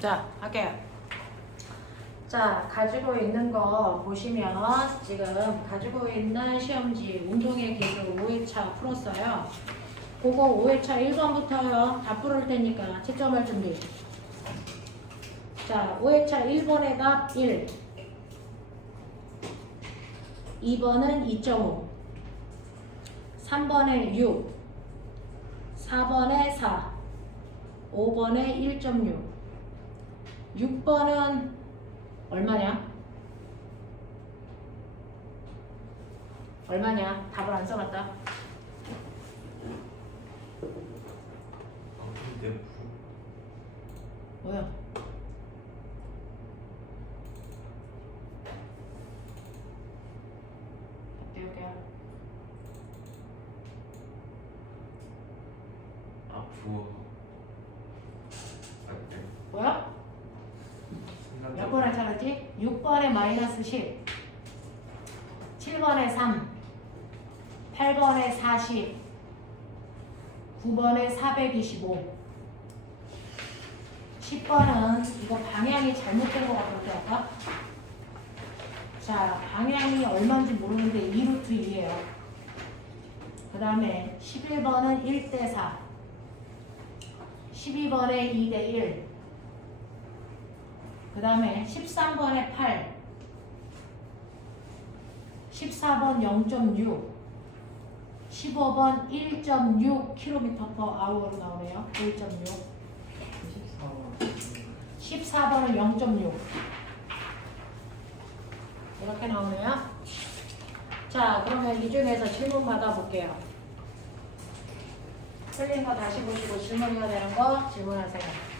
자, 할게요. 자, 가지고 있는 거 보시면 지금 가지고 있는 시험지 운동의 기술 5회차 풀었어요. 그거 5회차 1번부터요. 다 풀을 테니까 채점할 준비. 자, 5회차 1번의 답 1. 2번은 2.5. 3번에 6. 4번에 4. 5번에 1.6. 6번은 얼마냐? 얼마냐? 답을 안 써놨다. 뭐야? 어때요? 부어. 뭐야? 몇 번을 찾았지? 6번에 마이너스 10, 7번에 3, 8번에 40, 9번에 425, 10번은 이거 방향이 잘못된 것 같은데 아까? 자, 방향이 얼마인지 모르는데 2루트 2예요. 그 다음에 11번은 1대4, 12번에 2대1, 그 다음에 13번에 8, 14번 0.6, 15번 1.6km/h로 나오네요. 1.6. 14번은 0.6. 이렇게 나오네요. 자, 그러면 이 중에서 질문 받아볼게요. 틀린 거 다시 보시고 질문해야 되는 거 질문하세요.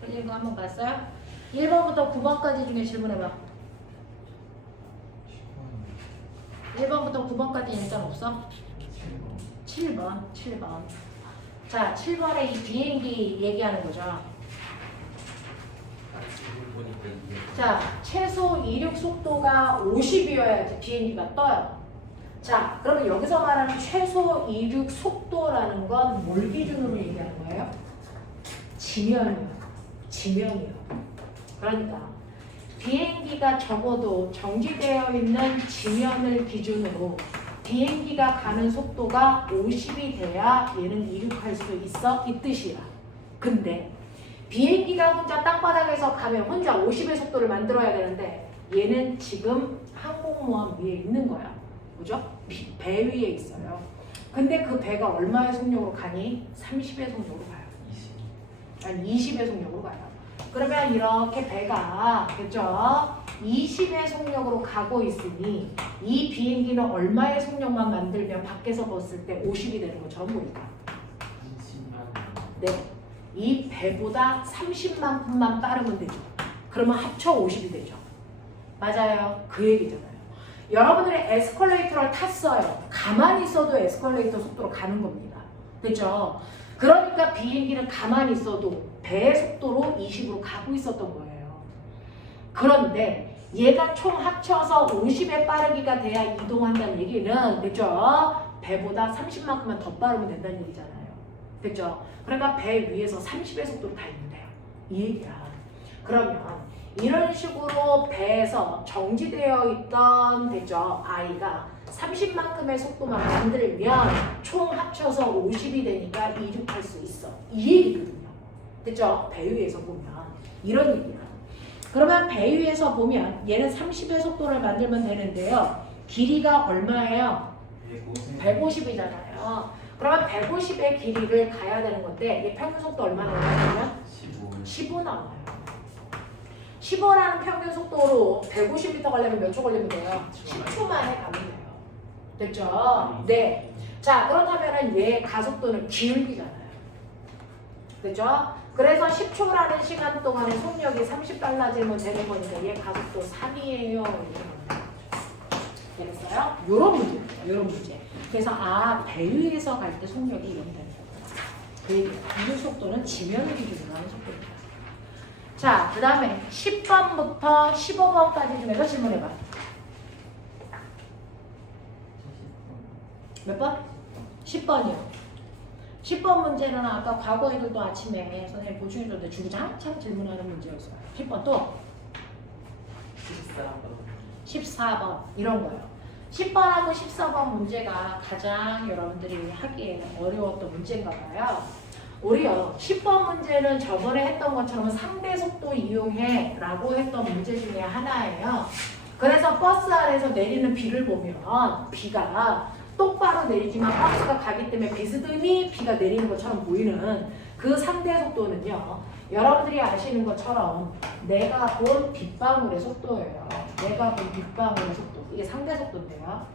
틀린 거 한번 봤어요? 1번부터 9번까지 중에 질문해봐. 1번부터 9번까지 일단 없어? 7번. 자, 7번에 이 비행기 얘기하는 거죠. 자, 최소 이륙 속도가 50이어야지 비행기가 떠요. 자, 그러면 여기서 말하는 최소 이륙 속도라는 건 뭘 기준으로 얘기하는 거예요? 지면이요. 그러니까 비행기가 적어도 정지되어 있는 지면을 기준으로 비행기가 가는 속도가 50이 돼야 얘는 이륙할 수 있어? 이 뜻이야. 근데 비행기가 혼자 땅바닥에서 가면 혼자 50의 속도를 만들어야 되는데 얘는 지금 항공모함 위에 있는 거야. 그죠? 배 위에 있어요. 근데 그 배가 얼마의 속력으로 가니? 30의 속력으로 가요. 아니 20의 속력으로 가요. 그러면 이렇게 배가 그죠? 20의 속력으로 가고 있으니 이 비행기는 얼마의 속력만 만들면 밖에서 봤을 때 50이 되는 것처럼 보일까? 네. 이 배보다 30만큼만 빠르면 되죠. 그러면 합쳐 50이 되죠. 맞아요. 그 얘기잖아요. 여러분들이 에스컬레이터를 탔어요. 가만히 있어도 에스컬레이터 속도로 가는 겁니다. 그죠? 그러니까 비행기는 가만히 있어도 배의 속도로 20으로 가고 있었던 거예요. 그런데 얘가 총 합쳐서 50에 빠르기가 돼야 이동한다는 얘기는 됐죠? 배보다 30만큼만 더 빠르면 된다는 얘기잖아요. 됐죠? 그러니까 배 위에서 30의 속도로 달린대요. 이 얘기야. 그러면 이런 식으로 배에서 정지되어 있던 됐죠? 아이가 30만큼의 속도만 만들면 총 합쳐서 50이 되니까 이륙할 수 있어. 이 얘기거든요. 됐죠? 배 위에서 보면 이런 얘기야. 그러면 배 위에서 보면 얘는 30의 속도를 만들면 되는데요. 길이가 얼마예요? 150이잖아요. 그러면 150의 길이를 가야 되는 건데 이 평균 속도 얼마나 나오냐면 15. 15 나와요. 15라는 평균 속도로 150m 가려면 몇 초 걸리면 돼요? 10초 만에 가면 돼요. 됐죠? 네. 자, 그렇다면 얘 가속도는 기울기잖아요. 그죠? 그래서 10초라는 시간 동안에 속력이 30달러지면 되는 거니까 얘 가속도 3이에요. 되겠어요? 요런 문제, 요런 문제. 그래서 배 위에서 갈 때 속력이 이런 되는 거예요. 그 얘기예요. 이동 속도는 지면을 기준으로 하는 속도입니다. 자, 그 다음에 10번부터 15번까지 중에서 질문해봐. 몇 번? 10번이요. 10번 문제는 아까 과거 애들도 아침에 선생님 보충해줬는데 주구장창 질문하는 문제였어요. 10번 또? 14번 이런 거요. 10번하고 14번 문제가 가장 여러분들이 하기에 어려웠던 문제인가 봐요. 우리요 10번 문제는 저번에 했던 것처럼 상대 속도 이용해 라고 했던 문제 중에 하나예요. 그래서 버스 안에서 내리는 비를 보면 비가 똑바로 내리지만 버스가 가기 때문에 비스듬히 비가 내리는 것처럼 보이는 그 상대 속도는요. 여러분들이 아시는 것처럼 내가 본 빗방울의 속도예요. 내가 본 빗방울의 속도. 이게 상대 속도인데요.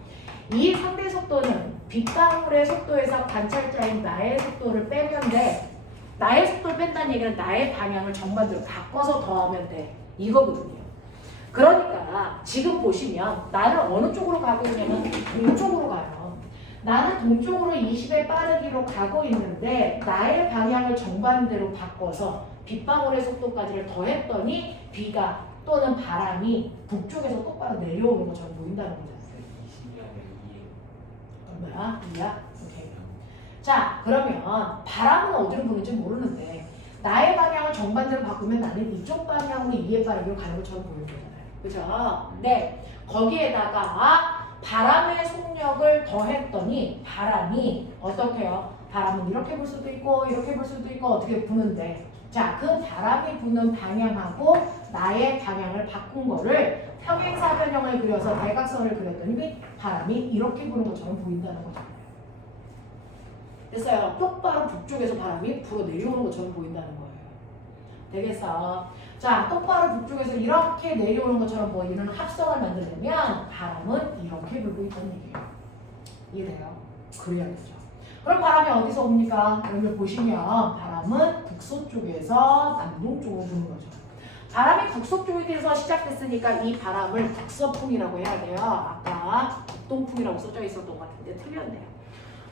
이 상대 속도는 빗방울의 속도에서 관찰자인 나의 속도를 빼면 돼. 나의 속도를 뺀다는 얘기는 나의 방향을 정반대로 바꿔서 더하면 돼. 이거거든요. 그러니까 지금 보시면 나는 어느 쪽으로 가고 있냐면 동쪽으로 가요. 나는 동쪽으로 20의 빠르기로 가고 있는데 나의 방향을 정반대로 바꿔서 빗방울의 속도까지를 더했더니 비가 또는 바람이 북쪽에서 똑바로 내려오는 것처럼 보인다는 거죠. 얼마야? 2야? 오케이. 자, 그러면 바람은 어디로 부는지 모르는데 나의 방향을 정반대로 바꾸면 나는 이쪽 방향으로 2의 빠르기로 가는 것처럼 보이는 거잖아요. 그죠? 네. 거기에다가 바람의 속력을 더했더니 바람이 어떻게요? 바람은 이렇게 불 수도 있고 이렇게 불 수도 있고 어떻게 부는데 자, 그 바람이 부는 방향하고 나의 방향을 바꾼 거를 평행사변형을 그려서 대각선을 그렸더니 바람이 이렇게 부는 것처럼 보인다는 거잖아요. 됐어요. 똑바로 북쪽에서 바람이 불어 내려오는 것처럼 보인다는 거예요. 되겠어. 자, 똑바로 북쪽에서 이렇게 내려오는 것처럼 보이는 합성을 만들려면 바람은 이렇게 불고 있다는 얘기예요. 이해돼요? 그래야겠죠. 그럼 바람이 어디서 옵니까? 여기 보시면 바람은 북서쪽에서 남동쪽으로 부는 거죠. 바람이 북서쪽에서 시작됐으니까 이 바람을 북서풍이라고 해야 돼요. 아까 북동풍이라고 써져 있었던 것 같은데 틀렸네요.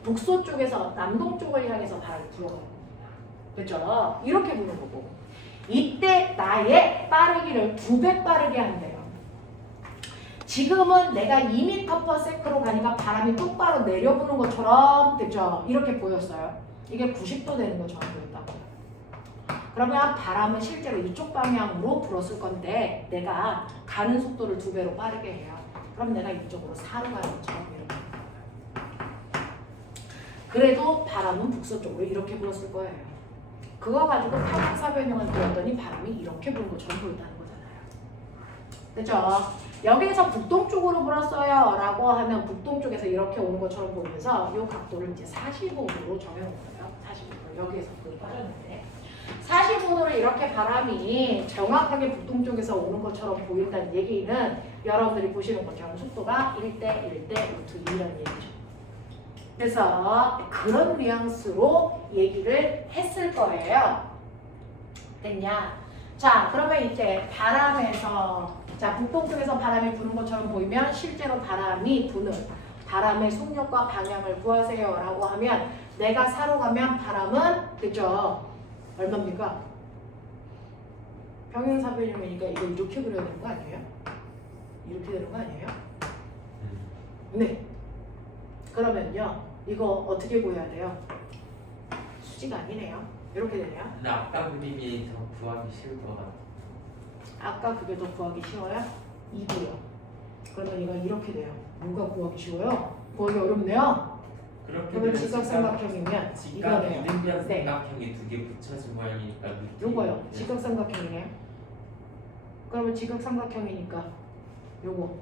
북서쪽에서 남동쪽을 향해서 바람이 불어가는 겁니다. 그렇죠? 이렇게 부는 거고 이때 나의 빠르기를 2배 빠르게 한대요. 지금은 내가 2m/s로 가니까 바람이 똑바로 내려부는 것처럼 됐죠? 이렇게 보였어요. 이게 90도 되는 것처럼 보였다고요. 그러면 바람은 실제로 이쪽 방향으로 불었을 건데 내가 가는 속도를 2배로 빠르게 해요. 그럼 내가 이쪽으로 4로 가는 것처럼 이렇게 그래도 바람은 북서쪽으로 이렇게 불었을 거예요. 그거 가지고 평행사변형을 그렸더니 바람이 이렇게 부는 것처럼 보인다는 거잖아요. 됐죠? 여기에서 북동쪽으로 불었어요 라고 하면 북동쪽에서 이렇게 오는 것처럼 보이면서 이 각도를 이제 45도로 정해놓은 거예요. 45도. 여기에서 불이 빠졌는데 45도로 이렇게 바람이 정확하게 북동쪽에서 오는 것처럼 보인다는 얘기는 여러분들이 보시는 것처럼 속도가 1대 1대 루트 2라는 얘기죠. 그래서 그런 뉘앙스로 얘기를 했을 거예요. 됐냐? 자, 그러면 이제 바람에서 자, 북동쪽에서 바람이 부는 것처럼 보이면 실제로 바람이 부는 바람의 속력과 방향을 구하세요 라고 하면 내가 4로 가면 바람은 그죠? 얼마입니까? 평행사변형이니까 이거 이렇게 그려야 되는 거 아니에요? 이렇게 되는 거 아니에요? 네. 그러면요 이거 어떻게 구해야 돼요? 수지가 아니네요. 이렇게 되네요. 근데 아까 그림이 더 구하기 쉬울 것 같아. 아까 그게 더 구하기 쉬워요? 2도요. 그러면 이거 이렇게 돼요. 뭐가 구하기 쉬워요? 구하기 어렵네요. 그러면 직각삼각형이면 이거네요. 이등변 삼각형이 2개 붙여진 모양이니까 요거요. 직각삼각형이네요. 그러면 직각삼각형이니까 요거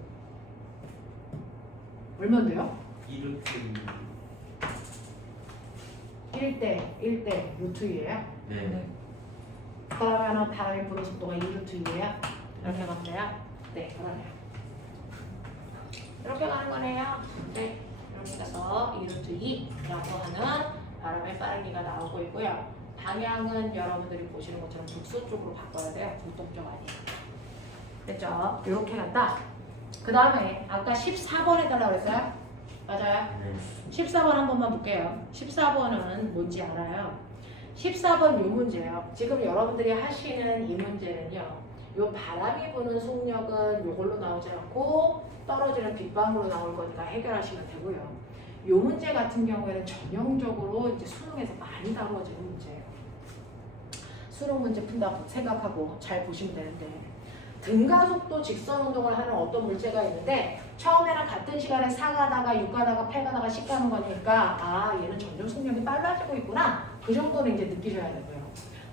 얼마인데요? 2루트 1대 루트 2예요. 네. 그러면은 바람이 부는 속도가 2 루트 2예요. 이렇게 가면 돼요. 네, 그러네요. 이렇게 가는 거네요. 네, 이렇게 가서 2 루트 2라고 하는 바람의 빠르기가 나오고 있고요. 방향은 여러분들이 보시는 것처럼 북서 쪽으로 바꿔야 돼요. 북동쪽 아니에요. 됐죠? 이렇게 간다. 그 다음에 아까 14번 해달라고 그랬어요? 맞아요? 네. 14번 한 번만 볼게요. 14번은 뭔지 알아요? 14번 요 문제예요. 지금 여러분들이 하시는 이 문제는요. 요 바람이 부는 속력은 요걸로 나오지 않고 떨어지는 빗방울로 나올 거니까 해결하시면 되고요. 요 문제 같은 경우에는 전형적으로 이제 수능에서 많이 다루어지는 문제예요. 수능 문제 푼다고 생각하고 잘 보시면 되는데 등가속도 직선 운동을 하는 어떤 물체가 있는데 처음에는 같은 시간에 4 가다가 6 가다가 8 가다가 10 가는 거니까 아 얘는 점점 속력이 빨라지고 있구나 그 정도는 이제 느끼셔야 되고요.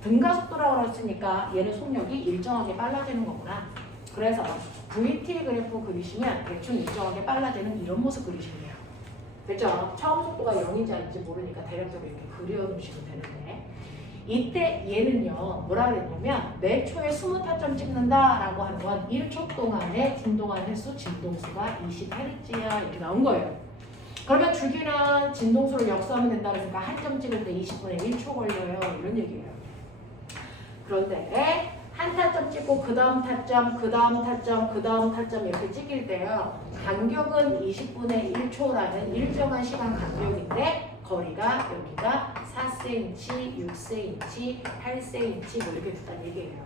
등가속도라고 그랬으니까 얘는 속력이 일정하게 빨라지는 거구나. 그래서 VT 그래프 그리시면 대충 일정하게 빨라지는 이런 모습 그리시면 돼요. 됐죠? 처음 속도가 0인지 아닌지 모르니까 대략적으로 이렇게 그려놓으시면 되는데 이때 얘는요 뭐라 그랬냐면 매 초에 20타점 찍는다라고 하는 건 1초 동안에 운동한 횟수 진동수가 20Hz야 이렇게 나온 거예요. 그러면 주기는 진동수를 역수하면 된다 그러니까 한 점 찍을 때 20분에 1초 걸려요 이런 얘기예요. 그런데 한 타점 찍고 그 다음 타점, 그 다음 타점, 그 다음 타점 이렇게 찍힐 때요 간격은 20분의 1초라는 일정한 시간 간격인데 거리가 여기가 4cm, 6cm, 8cm 뭐 이렇게 됐다는 얘기예요.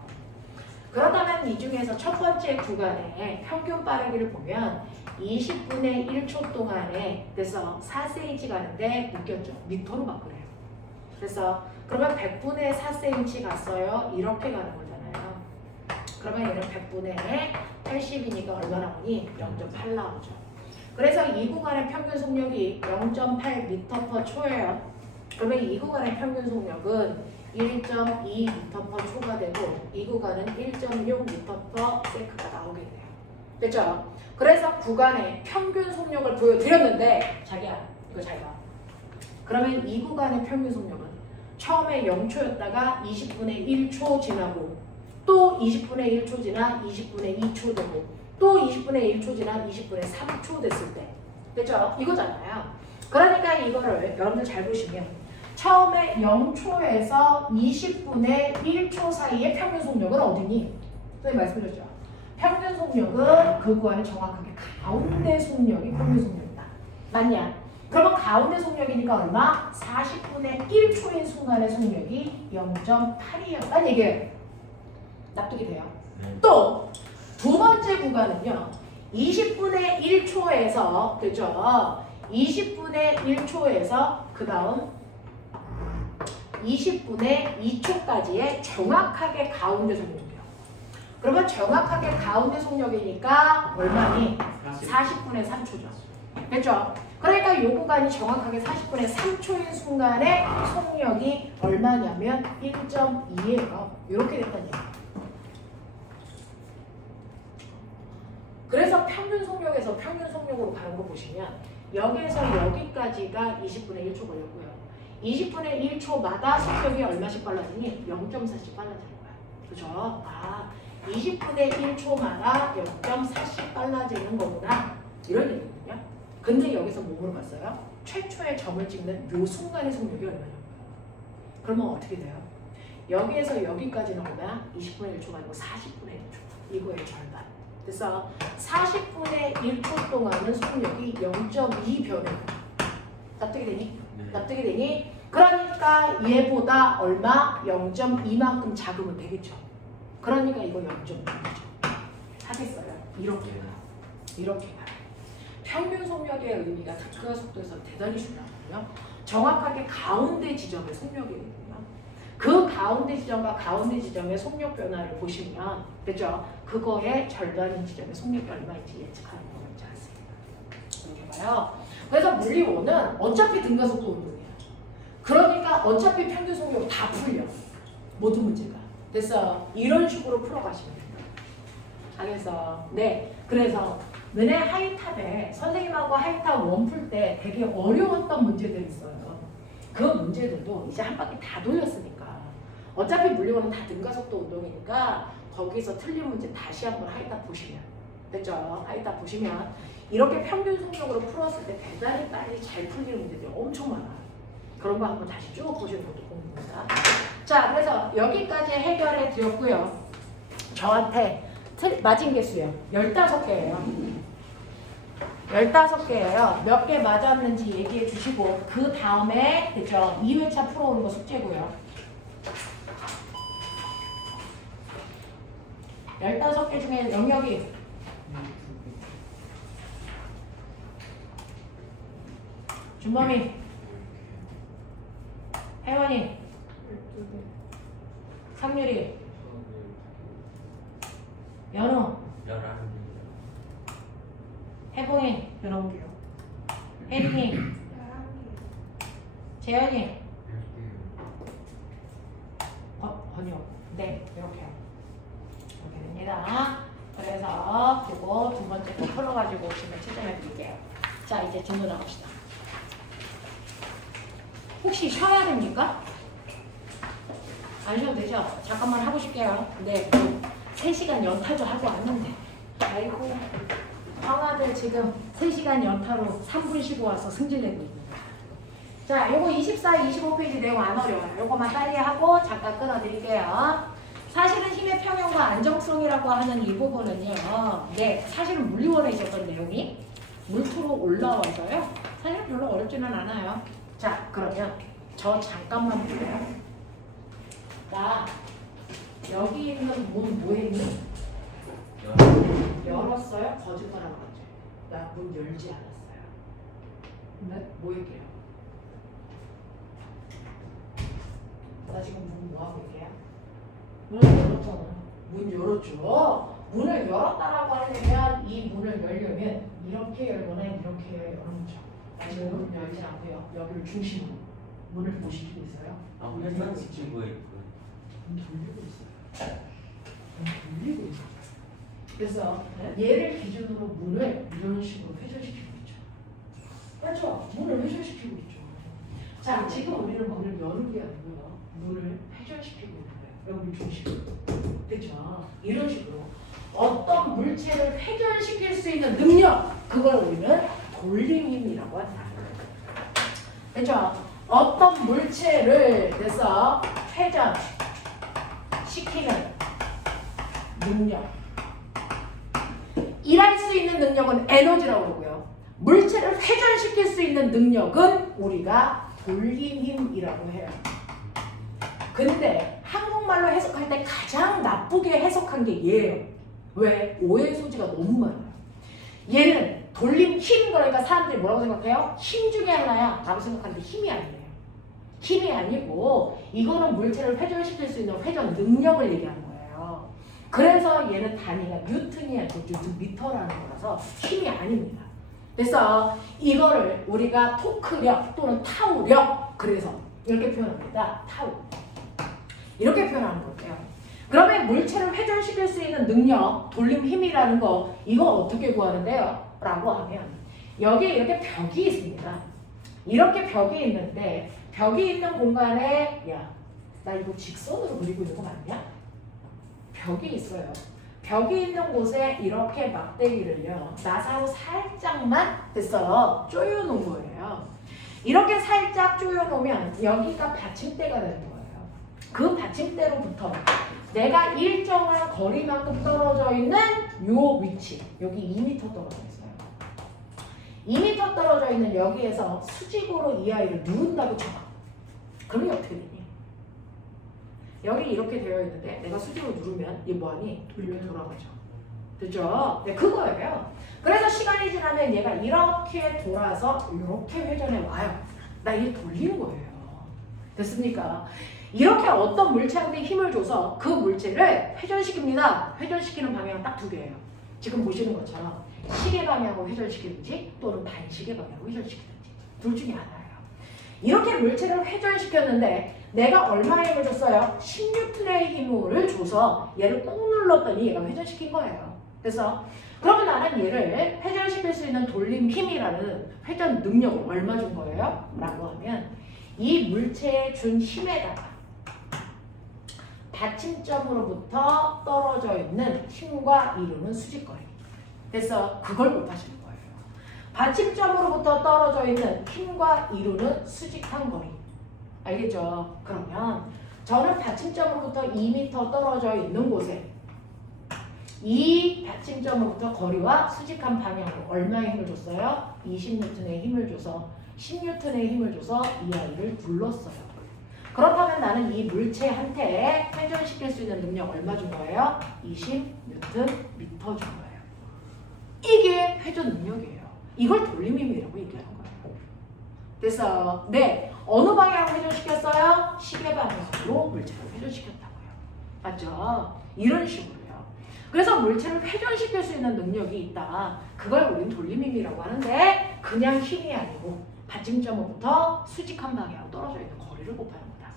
그렇다면 이 중에서 첫 번째 구간에 평균 빠르기를 보면 20분의 1초 동안에 그래서 4cm 가는데 묶였죠. 미터로 바꾸래요. 그래서 그러면 100분의 4cm 갔어요. 이렇게 가는 거잖아요. 그러면 얘는 100분의 80이니까 얼마 나오니? 0.8 나오죠. 그래서 이 구간의 평균 속력이 0.8m/초예요. 그러면 이 구간의 평균 속력은 1.2m/초가 되고 이 구간은 1.6m/s가 나오겠네요. 됐죠? 그래서 구간의 평균 속력을 보여드렸는데 자기야 이거 잘 봐. 그러면 이 구간의 평균 속력은 처음에 0초였다가 20분의 1초 지나고 또 20분의 1초 지나 20분의 2초 되고 또 20분의 1초 지나 20분의 3초 됐을 때 됐죠? 이거잖아요. 그러니까 이거를 여러분들 잘 보시면 처음에 0초에서 20분의 1초 사이의 평균 속력은 어디니? 선생님 말씀해 주셨죠? 평균 속력은 그 구간의 정확하게 가운데 속력이 평균 속력이다. 맞냐? 그러면 가운데 속력이니까 얼마? 40분의 1초인 순간의 속력이 0.8이었다는 얘기예요. 납득이 돼요? 또 두 번째 구간은요. 20분의 1초에서 그죠? 20분의 1초에서 그 다음 20분의 2초까지의 정확하게 가운데 속력이요. 그러면 정확하게 가운데 속력이니까 얼마니? 40분의 3초죠. 됐죠? 그러니까 이 구간이 정확하게 40분의 3초인 순간에 속력이 얼마냐면 1.2예요. 이렇게 됐다는 얘기예요. 그래서 평균 속력에서 평균 속력으로 가는 거 보시면 여기에서 여기까지가 20분의 1초 걸렸고요. 20분의 1초마다 속력이 얼마씩 빨라지니? 0.4씩 빨라지는 거야. 그죠? 아, 20분의 1초마다 0.4씩 빨라지는 거구나. 이런 얘기거든요. 근데 여기서 뭐 물어봤어요? 최초의 점을 찍는 요 순간의 속력이 얼마냐고요. 그러면 어떻게 돼요? 여기에서 여기까지는 얼마야? 20분의 1초가 아니고 40분의 1초. 이거의 절반. 그래서 40분의 1초 동안은 속력이 0.2 변해요. 납득이 되니? 네. 납득이 되니? 그러니까 얘보다 얼마? 0.2만큼 작으면 되겠죠. 그러니까 이거 0.2죠. 하겠어요? 이렇게 가요. 이렇게 가요. 평균 속력의 의미가 특가 속도에서 대단히 중요하거든요. 정확하게 가운데 지점의 속력이거든요. 그 가운데 지점과 가운데 지점의 속력 변화를 보시면 됐죠? 그거의 절반인 지점의 속력이 얼마인지 예측하는 거가 있지 않습니다. 이렇게 봐요. 그래서 물리 5는 어차피 등가속도 운동이에요. 그러니까 어차피 평균 속력 다 풀려. 모든 문제가. 그래서 이런 식으로 풀어가시면 됩니다. 그래서 네, 그래서 너네 하이탑에 선생님하고 하이탑 1 풀 때 되게 어려웠던 문제들이 있어요. 그 문제들도 이제 한 바퀴 다 돌렸으니까 어차피 물리고는 다 등가속도 운동이니까 거기서 틀린 문제 다시 한번 하이다 보시면 됐죠? 하이다 보시면 이렇게 평균 성적으로 풀었을 때 대단히 빨리 잘 풀리는 문제들이 엄청 많아요. 그런 거 한번 다시 쭉 보시는 것도 공부입니다. 자, 그래서 여기까지 해결해 드렸고요. 저한테 맞은 개수요. 15개예요. 15개예요. 몇 개 맞았는지 얘기해 주시고 그 다음에 그죠? 2회차 풀어오는 거 숙제고요. 15개 중에 영역이 준범이, 혜원이, 상률이, 연우, 11개. 혜봉이, 11개요. 혜린이, 재현이, 번역. 네, 이렇게요. 이렇게 됩니다. 그래서 그거 두 번째 거 풀어가지고 오시면 채점해 드릴게요. 자, 이제 진도 나갑시다. 혹시 쉬어야 됩니까? 안 쉬어도 되죠? 잠깐만 하고 싶게요. 네, 3시간 연타도 하고 왔는데. 아이고, 황아들 지금 3시간 연타로 3분 쉬고 와서 승질내고 있는 거야. 자, 요거 24, 25페이지 내용 안 어려워요. 요거만 빨리 하고 잠깐 끊어드릴게요. 사실은 힘의 평형과 안정성이라고 하는 이 부분은요. 네, 사실은 물리원에 있었던 내용이 물투로 올라와서요. 사실은 별로 어렵지는 않아요. 자, 그러면 저 잠깐만 볼게요. 나 여기 있는 문 뭐했니? 열었어요? 거짓말하고 그랬죠. 나 문 열지 않았어요. 근데 뭐 할게요? 나 지금 문 뭐하고 있게요? 문을 열었잖아. 문 열었죠. 문을 열었다라고 하려면 이 문을 열려면 이렇게 열거나 이렇게 여는 거죠. 지금 문 열지 않고요. 여기를 중심으로 문을 뭐 시키고 있어요? 아, 회전 시키고 있고. 문 돌리고 있어요. 문 돌리고 있어요. 그래서 얘를 기준으로 문을 이런 식으로 회전시키고 있죠. 맞죠? 문을 회전시키고 있죠. 자, 지금 우리는 문을 여는 게 아니고요. 문을 회전시키고 있는 거예요. 여기 중심으로. 그렇죠? 이런 식으로 어떤 물체를 회전시킬 수 있는 능력, 그걸 우리는 돌림힘이라고 한다. 그렇죠? 어떤 물체를 그래서 회전시키는 능력, 일할 수 있는 능력은 에너지라고 그러고요. 물체를 회전시킬 수 있는 능력은 우리가 돌림힘이라고 해요. 근데 한국말로 해석할 때 가장 나쁘게 해석한 게 얘예요. 왜? 오해 소지가 너무 많아요. 얘는 돌림 힘, 그러니까 사람들이 뭐라고 생각해요? 힘 중에 하나야 라고 생각하는데 힘이 아니에요. 힘이 아니고 이거는 물체를 회전시킬 수 있는 회전 능력을 얘기하는 거예요. 그래서 얘는 단위가 뉴턴이 아니고 뉴턴미터라는 거라서 힘이 아닙니다. 그래서 이거를 우리가 토크력 또는 타우력, 그래서 이렇게 표현합니다. 타우. 이렇게 표현하는 거예요. 그러면 물체를 회전시킬 수 있는 능력, 돌림 힘이라는 거, 이거 어떻게 구하는데요? 라고 하면 여기에 이렇게 벽이 있습니다. 이렇게 벽이 있는데 벽이 있는 공간에 야, 나 이거 직선으로 그리고 있는 거 맞냐? 벽이 있어요. 벽이 있는 곳에 이렇게 막대기를요, 나사로 살짝만 됐어요. 조여놓은 거예요. 이렇게 살짝 조여놓으면 여기가 받침대가 되는 거예요. 그 받침대로부터 내가 일정한 거리만큼 떨어져 있는 요 위치, 여기 2m 떨어져 있어요. 2m 떨어져 있는 여기에서 수직으로 이 아이를 누른다고 쳐봐. 그러면 어떻게 되니? 여기 이렇게 되어 있는데 내가 수직으로 누르면 얘 뭐하니? 돌아가죠. 됐죠? 네, 그거예요. 그래서 시간이 지나면 얘가 이렇게 돌아서 이렇게 회전해 와요. 나 이게 돌리는 거예요. 됐습니까? 이렇게 어떤 물체한테 힘을 줘서 그 물체를 회전시킵니다. 회전시키는 방향은 딱 두 개예요. 지금 보시는 것처럼 시계 방향으로 회전시키든지 또는 반시계 방향으로 회전시키든지 둘 중에 하나예요. 이렇게 물체를 회전시켰는데 내가 얼마의 힘을 줬어요? 16N의 힘을 줘서 얘를 꾹 눌렀더니 얘가 회전시킨 거예요. 그래서 그러면 나는 얘를 회전시킬 수 있는 돌림 힘이라는 회전 능력을 얼마 준 거예요? 라고 하면 이 물체에 준 힘에다가 받침점으로부터 떨어져 있는 힘과 이루는 수직거리. 그래서 그걸 곱하시는 거예요. 받침점으로부터 떨어져 있는 힘과 이루는 수직한 거리. 알겠죠? 그러면 저는 받침점으로부터 2m 떨어져 있는 곳에 이 받침점으로부터 거리와 수직한 방향으로 얼마의 힘을 줬어요? 20N의 힘을 줘서 10N의 힘을 줘서 이 아이를 눌렀어요. 그렇다면 나는 이 물체한테 회전시킬 수 있는 능력 얼마 준 거예요? 20Nm 준 거예요. 이게 회전 능력이에요. 이걸 돌림힘이라고 얘기하는 거예요. 그래서 네, 어느 방향으로 회전시켰어요? 시계 방향으로 물체를 회전시켰다고요. 맞죠? 이런 식으로요. 그래서 물체를 회전시킬 수 있는 능력이 있다. 그걸 우린 돌림힘이라고 하는데 그냥 힘이 아니고 받침점으로부터 수직한 방향으로 떨어져 있는 거리를 곱하는 거다.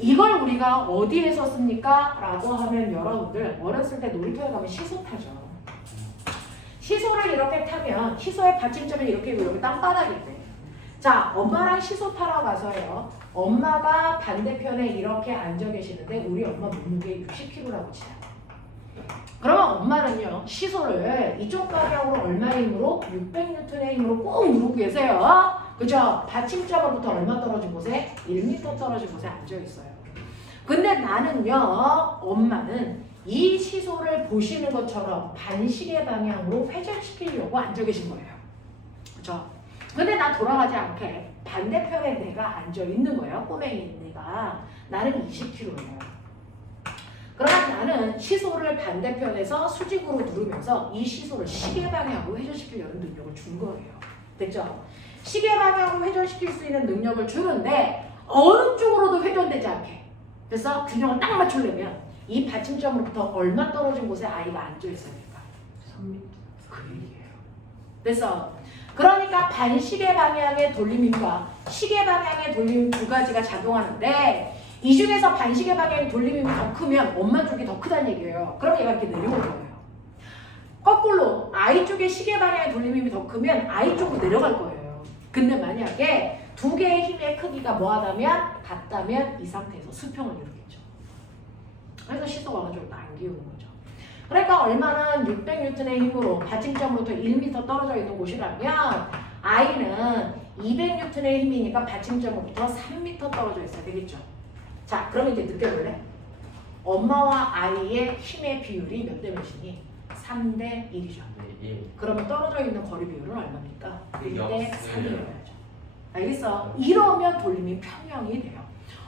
이걸 우리가 어디에서 씁니까? 라고 하면 여러분들 어렸을 때 놀이터에 가면 시소 타죠. 시소를 이렇게 타면 시소의 받침점이 이렇게 있고 여기 땅바닥이 돼. 자, 엄마랑 시소 타러 가서요. 엄마가 반대편에 이렇게 앉아 계시는데 우리 엄마 몸무게 60kg라고 치자. 그러면 엄마는요. 시소를 이쪽 방향으로 얼마의 힘으로? 600N의 힘으로 꼭 누르고 계세요. 그죠? 받침점으로부터 얼마 떨어진 곳에? 1m 떨어진 곳에 앉아 있어요. 근데 나는요. 엄마는 이 시소를 보시는 것처럼 반시계 방향으로 회전시키려고 앉아 계신 거예요. 그죠? 근데 나 돌아가지 않게 반대편에 내가 앉아 있는 거예요. 꼬맹이 내가. 나는 20kg예요. 그러면 나는 시소를 반대편에서 수직으로 누르면서 이 시소를 시계 방향으로 회전시키려는 능력을 준 거예요. 됐죠? 시계 방향으로 회전시킬 수 있는 능력을 주는데 어느 쪽으로도 회전되지 않게. 그래서 균형을 딱 맞추려면 이 받침점으로부터 얼마 떨어진 곳에 아이가 앉아 있어야 될까? 3m. 그 얘기예요. 그래서 그러니까 반시계 방향의 돌림힘과 시계 방향의 돌림힘 두 가지가 작용하는데 이 중에서 반시계 방향의 돌림힘이 더 크면 엄마 쪽이 더 크다는 얘기예요. 그럼 얘가 이렇게 내려올 거예요. 거꾸로 아이 쪽의 시계 방향의 돌림힘이 더 크면 아이 쪽으로 내려갈 거예요. 근데 만약에 두 개의 힘의 크기가 뭐하다면 같다면 이 상태에서 수평을 이루겠죠. 그래서 시소가 와가지고 남기우는 거죠. 그러니까 얼마는 600N의 힘으로 받침점으로부터 1m 떨어져 있는 곳이라면 아이는 200N의 힘이니까 받침점으로부터 3m 떨어져 있어야 되겠죠. 자, 그럼 이제 느껴볼래? 엄마와 아이의 힘의 비율이 몇 대 몇이니? 3대 1이죠. 예. 그러면 떨어져 있는 거리 비율은 얼마입니까? 1대 3이어야죠. 알겠어? 네. 이러면 돌림이 평형이 돼요.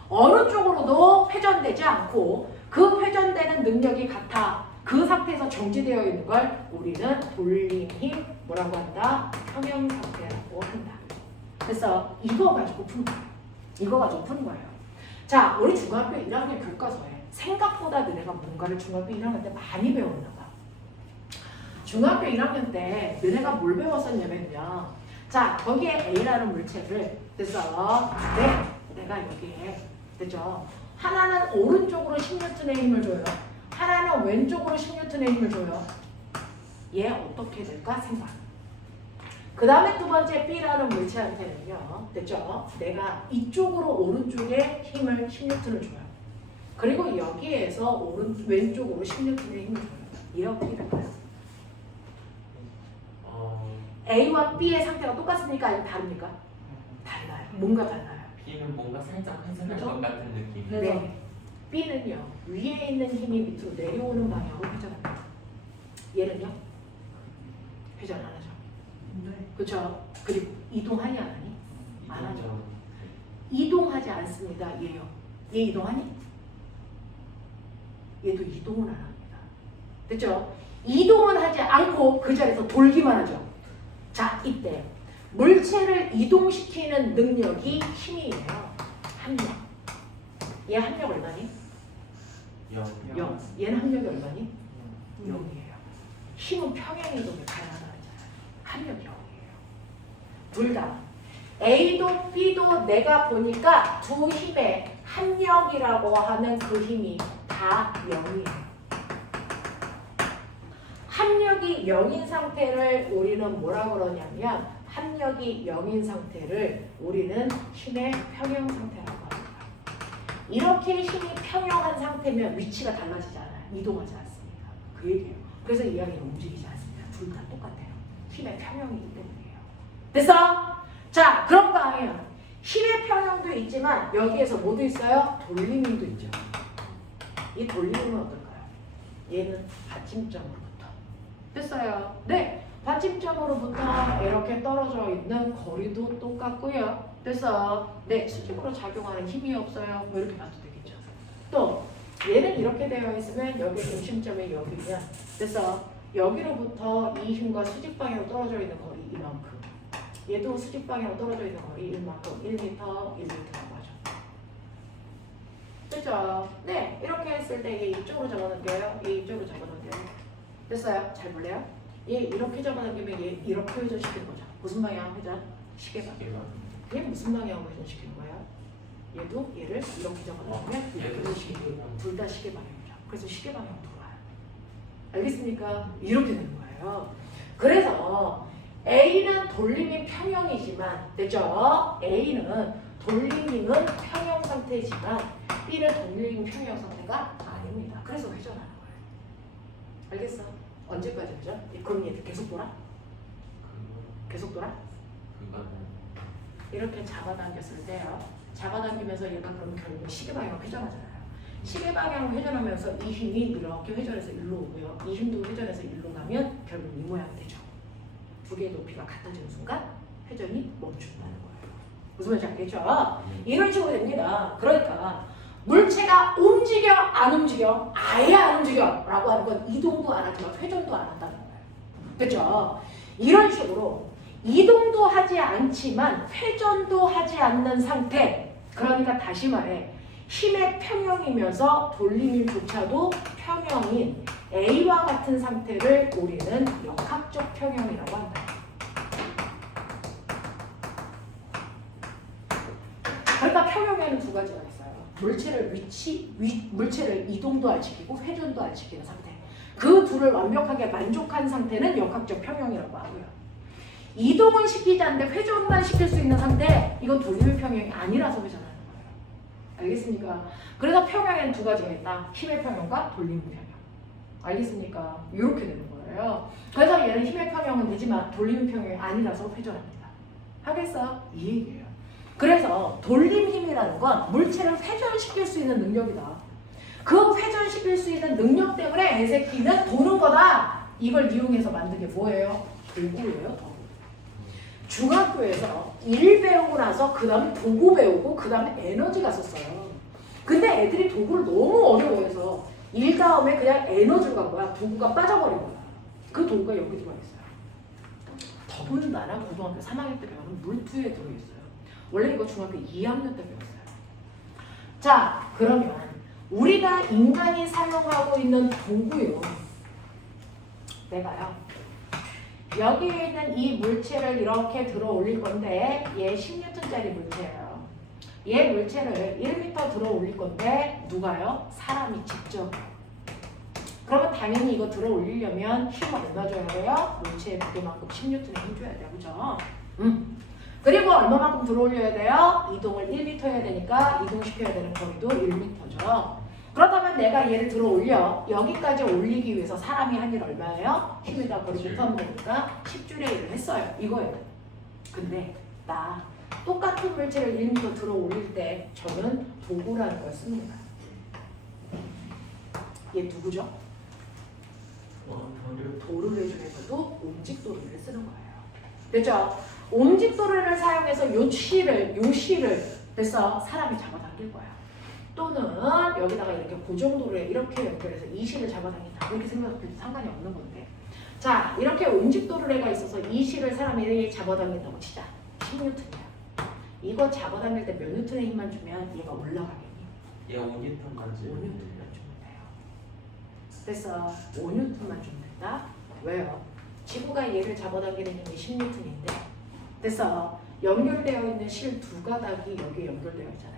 어느 쪽으로도 회전되지 않고 그 회전되는 능력이 같아. 그 상태에서 정지되어 있는 걸 우리는 돌림힘 뭐라고 한다? 평형 상태라고 한다. 그래서 이거 가지고 푸는 거예요. 이거 가지고 푸는 거예요. 자, 우리 중학교 1학년 교과서에 생각보다 너네가 뭔가를 중학교 1학년 때 많이 배웠나 봐. 중학교 1학년 때 너네가 뭘 배웠었냐면요. 자, 거기에 A라는 물체를 그래서 내가 여기에 그죠? 하나는 오른쪽으로 10N의 힘을 줘요. 하나는 왼쪽으로 10N의 힘을 줘요. 얘 어떻게 될까 생각. 그 다음에 두 번째 B라는 물체한테는요. 됐죠? 내가 이쪽으로 오른쪽에 힘을 10N을 줘요. 그리고 여기에서 왼쪽으로 10N의 힘을 줘요. 얘 어떻게 될까요? A와 B의 상태가 똑같습니까? 아니면 다릅니까? 달라요. 뭔가 달라요. B는 뭔가 살짝 회전할 그렇죠? 것 같은 느낌. 네. B는요. 위에 있는 힘이 밑으로 내려오는 방향으로 회전합니다. 얘는요? 회전 안 하죠. 네. 그렇죠? 그리고 이동하니 안 하니? 안 하죠. 이동적. 이동하지 않습니다. 얘요. 얘 이동하니? 얘도 이동은 안 합니다. 됐죠? 이동은 하지 않고 그 자리에서 돌기만 하죠. 자, 이때 물체를 이동시키는 능력이 힘이에요. 합력. 얘 합력 얼마니? 0. 0. 얘는 합력이 얼마니? 0이에요. 힘은 평행 이동에 가능하잖아요. 합력이 0이에요. 둘 다. A도 B도 내가 보니까 두 힘의 합력이라고 하는 그 힘이 다 0이에요. 합력이 0인 상태를 우리는 뭐라 그러냐면 합력이 0인 상태를 우리는 힘의 평형 상태라고 합니다. 이렇게 힘이 평형한 상태면 위치가 달라지잖아요. 이동하지 않습니다. 그 얘기예요. 그래서 이야기는 움직이지 않습니다. 둘 다 똑같아요. 힘의 평형이기 때문이에요. 됐어? 자, 그런 거 아니에요. 힘의 평형도 있지만 여기에서 뭐도 있어요? 돌림도 있죠. 이 돌림은 어떨까요? 얘는 받침점으로부터. 됐어요? 네. 받침점으로부터 이렇게 떨어져 있는 거리도 똑같고요. 됐어? 네. 수직으로 작용하는 힘이 없어요. 뭐 이렇게 봐도 되겠죠. 또 얘는 이렇게 되어 있으면 여기 중심점이 여기면 됐어? 여기로부터 이 힘과 수직 방향으로 떨어져 있는 거리 이만큼. 얘도 수직 방향으로 떨어져 있는 거리 이만큼 1m, 1m라고 하죠. 됐죠? 네. 이렇게 했을 때 얘 이쪽으로 잡아당겨요. 얘 이쪽으로 잡아당겨요. 됐어요? 잘 볼래요? 얘 이렇게 잡아당기면 얘 이렇게 회전시키는 거죠. 무슨 방향 회전? 시계방. 얘 무슨 방향으로 회전시키는 거예요? 얘도 얘를 이렇게 잡아당기면 이렇게 회전시키는 거예요. 둘 다 시계방향이죠. 그래서 시계방향으로 돌아요. 알겠습니까? 이렇게 되는 거예요. 그래서 A는 돌림이 평형이지만, 됐죠? A는 돌림은 평형 상태지만 B는 돌림 평형 상태가 아닙니다. 그래서 회전하는 거예요. 알겠어? 언제까지 회전? 그럼 얘들 계속 돌아? 계속 돌아? 이렇게 잡아당겼을 때요. 잡아당기면서 얘가 그럼 결국 시계방향으로 회전하잖아요. 시계방향으로 회전하면서 이 힘이 이렇게 회전해서 일로 오고요. 이 힘도 회전해서 일로 가면 결국 이 모양이 되죠. 두 개의 높이가 같아지는 순간 회전이 멈춘다는 거예요. 무슨 말인지 알겠죠? 이런 식으로 됩니다. 그러니까 물체가 움직여 안 움직여? 아예 안 움직여 라고 하는 건 이동도 안 하지만 회전도 안 한다는 거예요. 그렇죠? 이런 식으로 이동도 하지 않지만 회전도 하지 않는 상태, 그러니까 다시 말해 힘의 평형이면서 돌림임조차도 평형인 A와 같은 상태를 우리는 역학적 평형이라고 한다. 그러니까 평형에는 두 가지가 있어요. 물체를 이동도 안 시키고 회전도 안 시키는 상태. 그 둘을 완벽하게 만족한 상태는 역학적 평형이라고 하고요. 이동은 시키지 않는데 회전만 시킬 수 있는 상태, 이건 돌림의 평형이 아니라서 회전하는 거예요. 알겠습니까? 그래서 평형에는 두 가지가 있다. 힘의 평형과 돌림의 평형. 알겠습니까? 이렇게 되는 거예요. 그래서 얘는 힘의 평형은 되지만 돌림의 평형이 아니라서 회전합니다. 하겠어? 이 얘기예요. 그래서 돌림 힘이라는 건 물체를 회전시킬 수 있는 능력이다. 그 회전시킬 수 있는 능력 때문에 애새끼는 도는 거다. 이걸 이용해서 만든 게 뭐예요? 도구예요, 도구. 중학교에서 일 배우고 나서 그 다음에 도구 배우고 그 다음에 에너지 갔었어요. 근데 애들이 도구를 너무 어려워해서 일 다음에 그냥 에너지로 간 거야. 도구가 빠져버린 거야. 그 도구가 여기 들어와 있어요. 더군다나 고등학교 3학년 때 배우는 물투에 들어있어요. 원래 이거 중학교 2학년 때 배웠어요. 자, 그러면 우리가 인간이 사용하고 있는 도구요. 내가요. 여기에 있는 이 물체를 이렇게 들어 올릴 건데 얘 10N짜리 물체예요. 얘 물체를 1m 들어 올릴 건데 누가요? 사람이 직접. 그러면 당연히 이거 들어 올리려면 힘을 얼마 줘야 돼요? 물체의 무게만큼 10N의 힘 줘야 돼요. 그죠? 그리고 얼마만큼 들어 올려야 돼요? 이동을 1m 해야 되니까 이동시켜야 되는 거리도 1m죠. 그렇다면 내가 얘를 들어 올려 여기까지 올리기 위해서 사람이 한 일 얼마예요? 힘에다 거리 곱하면 되니까 10줄의 일을 했어요. 이거예요. 근데 나 똑같은 물체를 1m 들어 올릴 때 저는 도구라는 걸 씁니다. 얘 누구죠? 도르를 중에서도 옴직도르를 쓰는 거예요. 됐죠? 옴직도르를 사용해서 요 실을 됐어? 사람이 잡아당길 거야. 또는 여기다가 이렇게 고정도로에 이렇게 연결해서 이 실을 잡아당긴다. 이렇게 생각해도 상관이 없는 건데. 자, 이렇게 옴직도르가 있어서 이 실을 사람이 잡아당긴다고 치자. 10N이야. 이거 잡아당길 때 몇 N의 힘만 주면 얘가 올라가겠니? 얘가 5N만 지 5N만 주면 돼요. 됐어. 5N만 주면 된다. 왜요? 지구가 얘를 잡아당기는 힘이 10N인데 됐어. 연결되어 있는 실 두 가닥이 여기에 연결되어 있잖아요.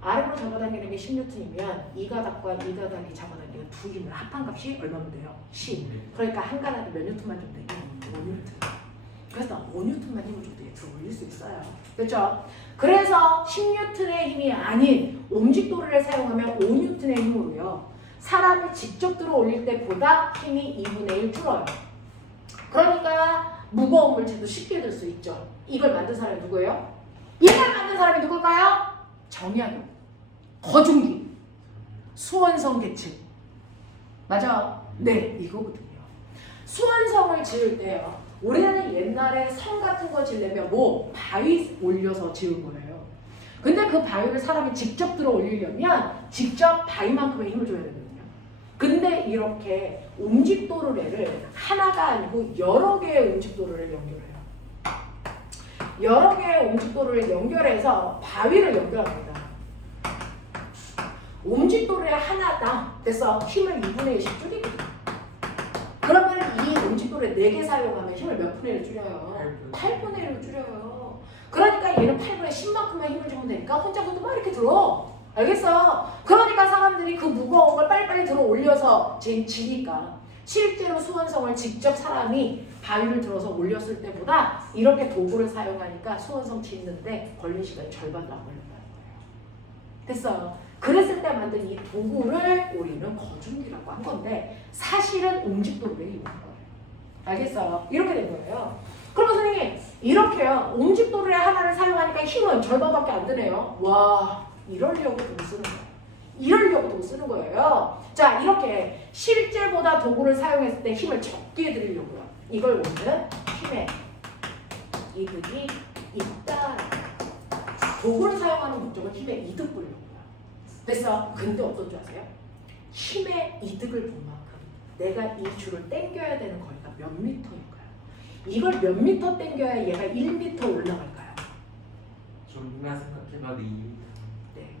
아래로 잡아당기는 게 10N이면 이 가닥과 이 가닥이 잡아당기는 두 힘을 합한 값이 얼마면 돼요? 10. 그러니까 한 가닥이 몇 N만 좀 되니? 5N. 그래서 5N만 힘을 줘도 얘 들어 올릴 수 있어요. 그렇죠? 그래서 10N의 힘이 아닌 옴직도를 사용하면 5N의 힘으로요. 사람이 직접 들어 올릴 때보다 힘이 2분의 1 줄어요. 그러니까 무거운 물체도 쉽게 들 수 있죠. 이걸 만든 사람이 누구예요? 이걸 만든 사람이 누굴까요? 정약용, 거중기, 수원성 계층. 맞아? 네, 이거거든요. 수원성을 지을 때요. 우리는 옛날에 성 같은 거 지으려면 뭐 바위 올려서 지은 거예요. 근데 그 바위를 사람이 직접 들어 올리려면 직접 바위만큼의 힘을 줘야 되거든요. 근데 이렇게 옴직도르래를 하나가 아니고 여러 개의 옴직도르를 연결해요. 여러 개의 옴직도르를 연결해서 바위를 연결합니다. 옴직도르의 하나당 됐어 힘을 2분의 1씩 줄이거든요. 그러면 이 옴직도르 4개 사용하면 힘을 몇 분의 1을 줄여요? 8분의 1을 줄여요. 그러니까 얘는 8분의 10만큼의 힘을 주면 되니까 혼자서도 막 이렇게 들어. 알겠어? 그러니까 사람들이 그 무거운 걸 빨리빨리 들어 올려서 지니까 실제로 수원성을 직접 사람이 바위를 들어서 올렸을 때보다 이렇게 도구를 사용하니까 수원성 짓는데 걸린 시간이 절반도 안 걸린다는 거예요. 됐어? 그랬을 때 만든 이 도구를 우리는 거중기라고 한 건데 사실은 옴직도를 이용한 거예요. 알겠어요? 이렇게 된 거예요. 그럼 선생님 이렇게요. 옴직도를 하나를 사용하니까 힘은 절반밖에 안 드네요. 와 이러려고 돈 쓰는 거예요. 이러려고 돈 쓰는 거예요. 자 이렇게 실제보다 도구를 사용했을 때 힘을 적게 드리려고요. 이걸 우리는 힘의 이득이 있다. 도구를 사용하는 목적은 힘의 이득 보려고요. 됐어? 근데 어떤 줄 아세요? 힘의 이득을 본 만큼 내가 이 줄을 당겨야 되는 거리가 몇 미터일까요? 이걸 몇 미터 당겨야 얘가 1미터 올라갈까요? 좀만 생각해봐도 2m. 네.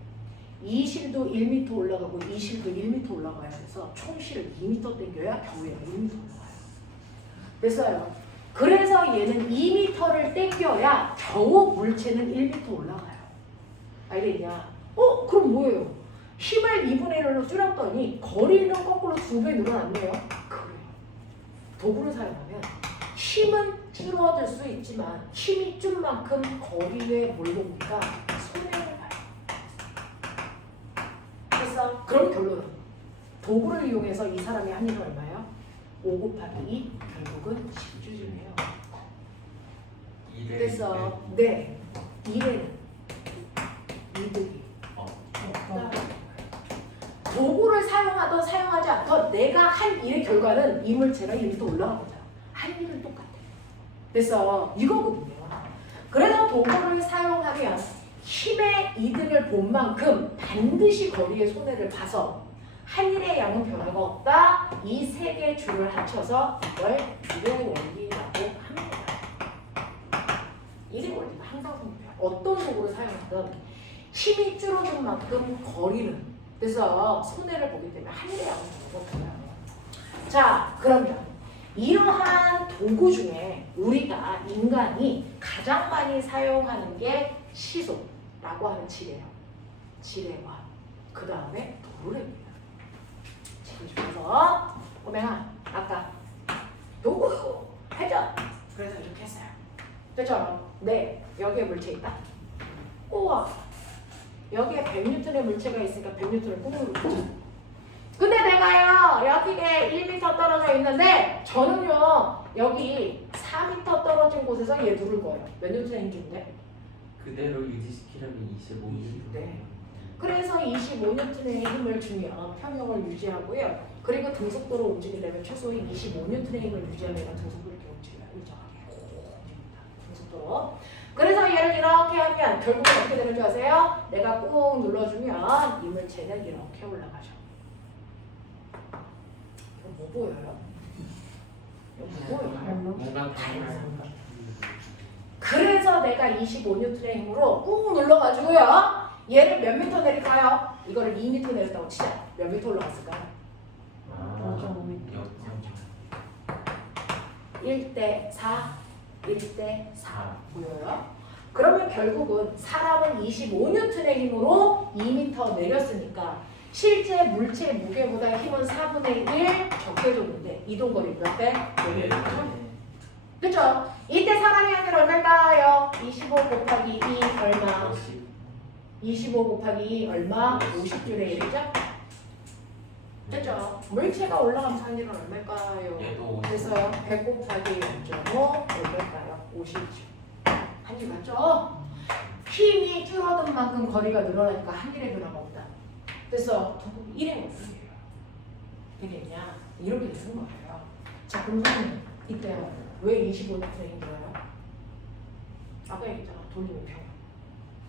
이 실도 1미터 올라가고 이 실도 1미터 올라가야 해서 총 실을 2미터 당겨야 겨우 얘가 1미터 올라가요. 됐어요? 그래서 얘는 2미터를 당겨야 겨우 물체는 1미터 올라가요. 알겠냐? 그럼 뭐예요? 힘을 2분의 1로 줄였더니 거리는 거꾸로 2배 늘어났네요. 그래요. 도구를 사용하면 힘은 줄어들 수 있지만 힘이 준 만큼 거리에 몰려오니까 손해를 봐요. 됐어? 그럼 결론은 도구를 이용해서 이 사람이 한 일은 얼마예요? 5 곱하기 2 결국은 10주중이에요. 됐어? 네. 1에는 이득이 도구를 사용하던 사용하지 않던 내가 한 일의 결과는 이 물체가 1m 올라가거든요. 한 일은 똑같아요. 그래서 이거거든요. 그래서 도구를 사용하면 힘의 이득을 본 만큼 반드시 거리의 손해를 봐서 한 일의 양은 변화가 없다. 이 세 개 줄을 합쳐서 이걸 줄의 원리라고 합니다. 이게 원리가 항상 성립해요. 어떤 도구를 사용하든 힘이 줄어든 만큼 거리는 그래서 손해를 보기 때문에 한 일의 양은 적어요. 자, 그러면 이러한 도구 중에 우리가 인간이 가장 많이 사용하는 게 시소라고 하는 지뢰예요. 지뢰와 그 다음에 도르래입니다. 지뢰 중에서 오맹아 아까 도구 해줘. 그래서 이렇게 했어요. 됐죠? 네, 여기에 물체 있다. 우와. 여기에 100N의 물체가 있으니까 100N을 꾹 누르죠. 근데 내가요 여기에 1m 떨어져 있는데 저는요 여기 4m 떨어진 곳에서 얘 누를 거예요. 몇 N의 힘 주는데? 그대로 유지시키려면 25m. 네. 그래서 25N의 힘을 주면 평형을 유지하고요. 그리고 등속도로 움직이려면 최소의 25N의 힘을 유지하면 등속도를 이렇게 움직여요. 일정하게 움직입니다. 등속도로. 그래서 얘를 이렇게 하면 결국은 어떻게 되는 줄 아세요? 내가 꾹 눌러주면 이 물체는 이렇게 올라가죠. 이거 뭐 보여요? 이거 뭐 보여요? 뭔가 다른 그래서 내가 25N의 힘으로 꾹 눌러가지고요. 얘를 몇 미터 내릴까요? 이거를 2미터 내렸다고 치자. 몇 미터 올라갔을까요? 1대 4, 1대 4 보여요? 그러면 결국은 사람은 25N의 힘으로 2m 내렸으니까 실제 물체 무게보다 힘은 4분의 1 적게 줬는데 이동거리 몇 배? 그렇죠? 이때 사람 방향은 얼마일까요? 25 곱하기 2 얼마? 50. 25 곱하기 2 얼마? 50줄의 1이죠? 됐죠? 물체가 올라가면 상일은 얼마일까요? 얘도 50. 그래서요 100 곱하기 0.5 얼마일까요? 50줄. 한줄 맞죠? 힘이 줄어든 만큼 거리가 늘어나니까 한일의 변화가 없다. 그래서 1의 원이에요. 되겠냐? 이렇게 되는 거예요. 자 그럼 선생님 이때 왜 25N인 거예요? 아까 얘기했잖아. 돌리는 평.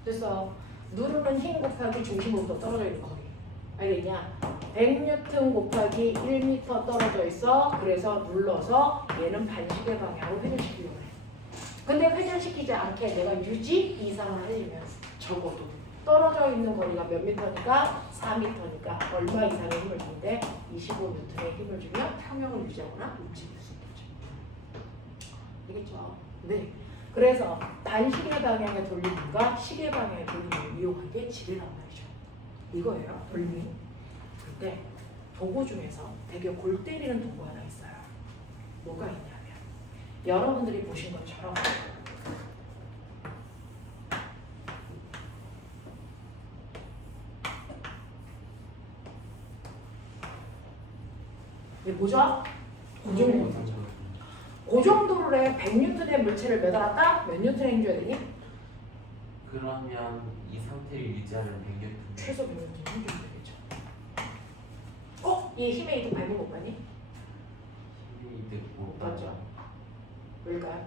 그래서 누르는 힘 곱하기 중심으로부터 떨어져 있는 거리. 알겠냐? 100N 곱하기 1m 떨어져 있어. 그래서 눌러서 얘는 반시계 방향으로 회전시키려고 해. 근데 회전시키지 않게 내가 유지 이상을 하려면 적어도 떨어져 있는 거리가 몇 미터니까 4m니까 얼마 이상의 힘을 주는데 25N의 힘을 주면 평형을 유지하거나 움직일 수 있겠죠. 알겠죠? 네. 그래서 반시계 방향의 돌림과 시계 방향의 돌림을 이용한 게 질이란 말이죠. 이거예요. 돌림. 근데 도구 중에서 되게 골 때리는 도구 하나 있어요. 뭐가 있냐면 여러분들이 보신 것처럼 이게 뭐죠? 고정도. 고정도를 해 100N의 물체를 매달았다? 몇 N을 힘줘야 되니? 그러면 이 상태를 유지하면 100N. 최소 100N 힘줘야 되겠죠. 얘 힘의 이득 밟은 것 같니? 힘이 있고. 맞죠? 왜일까요?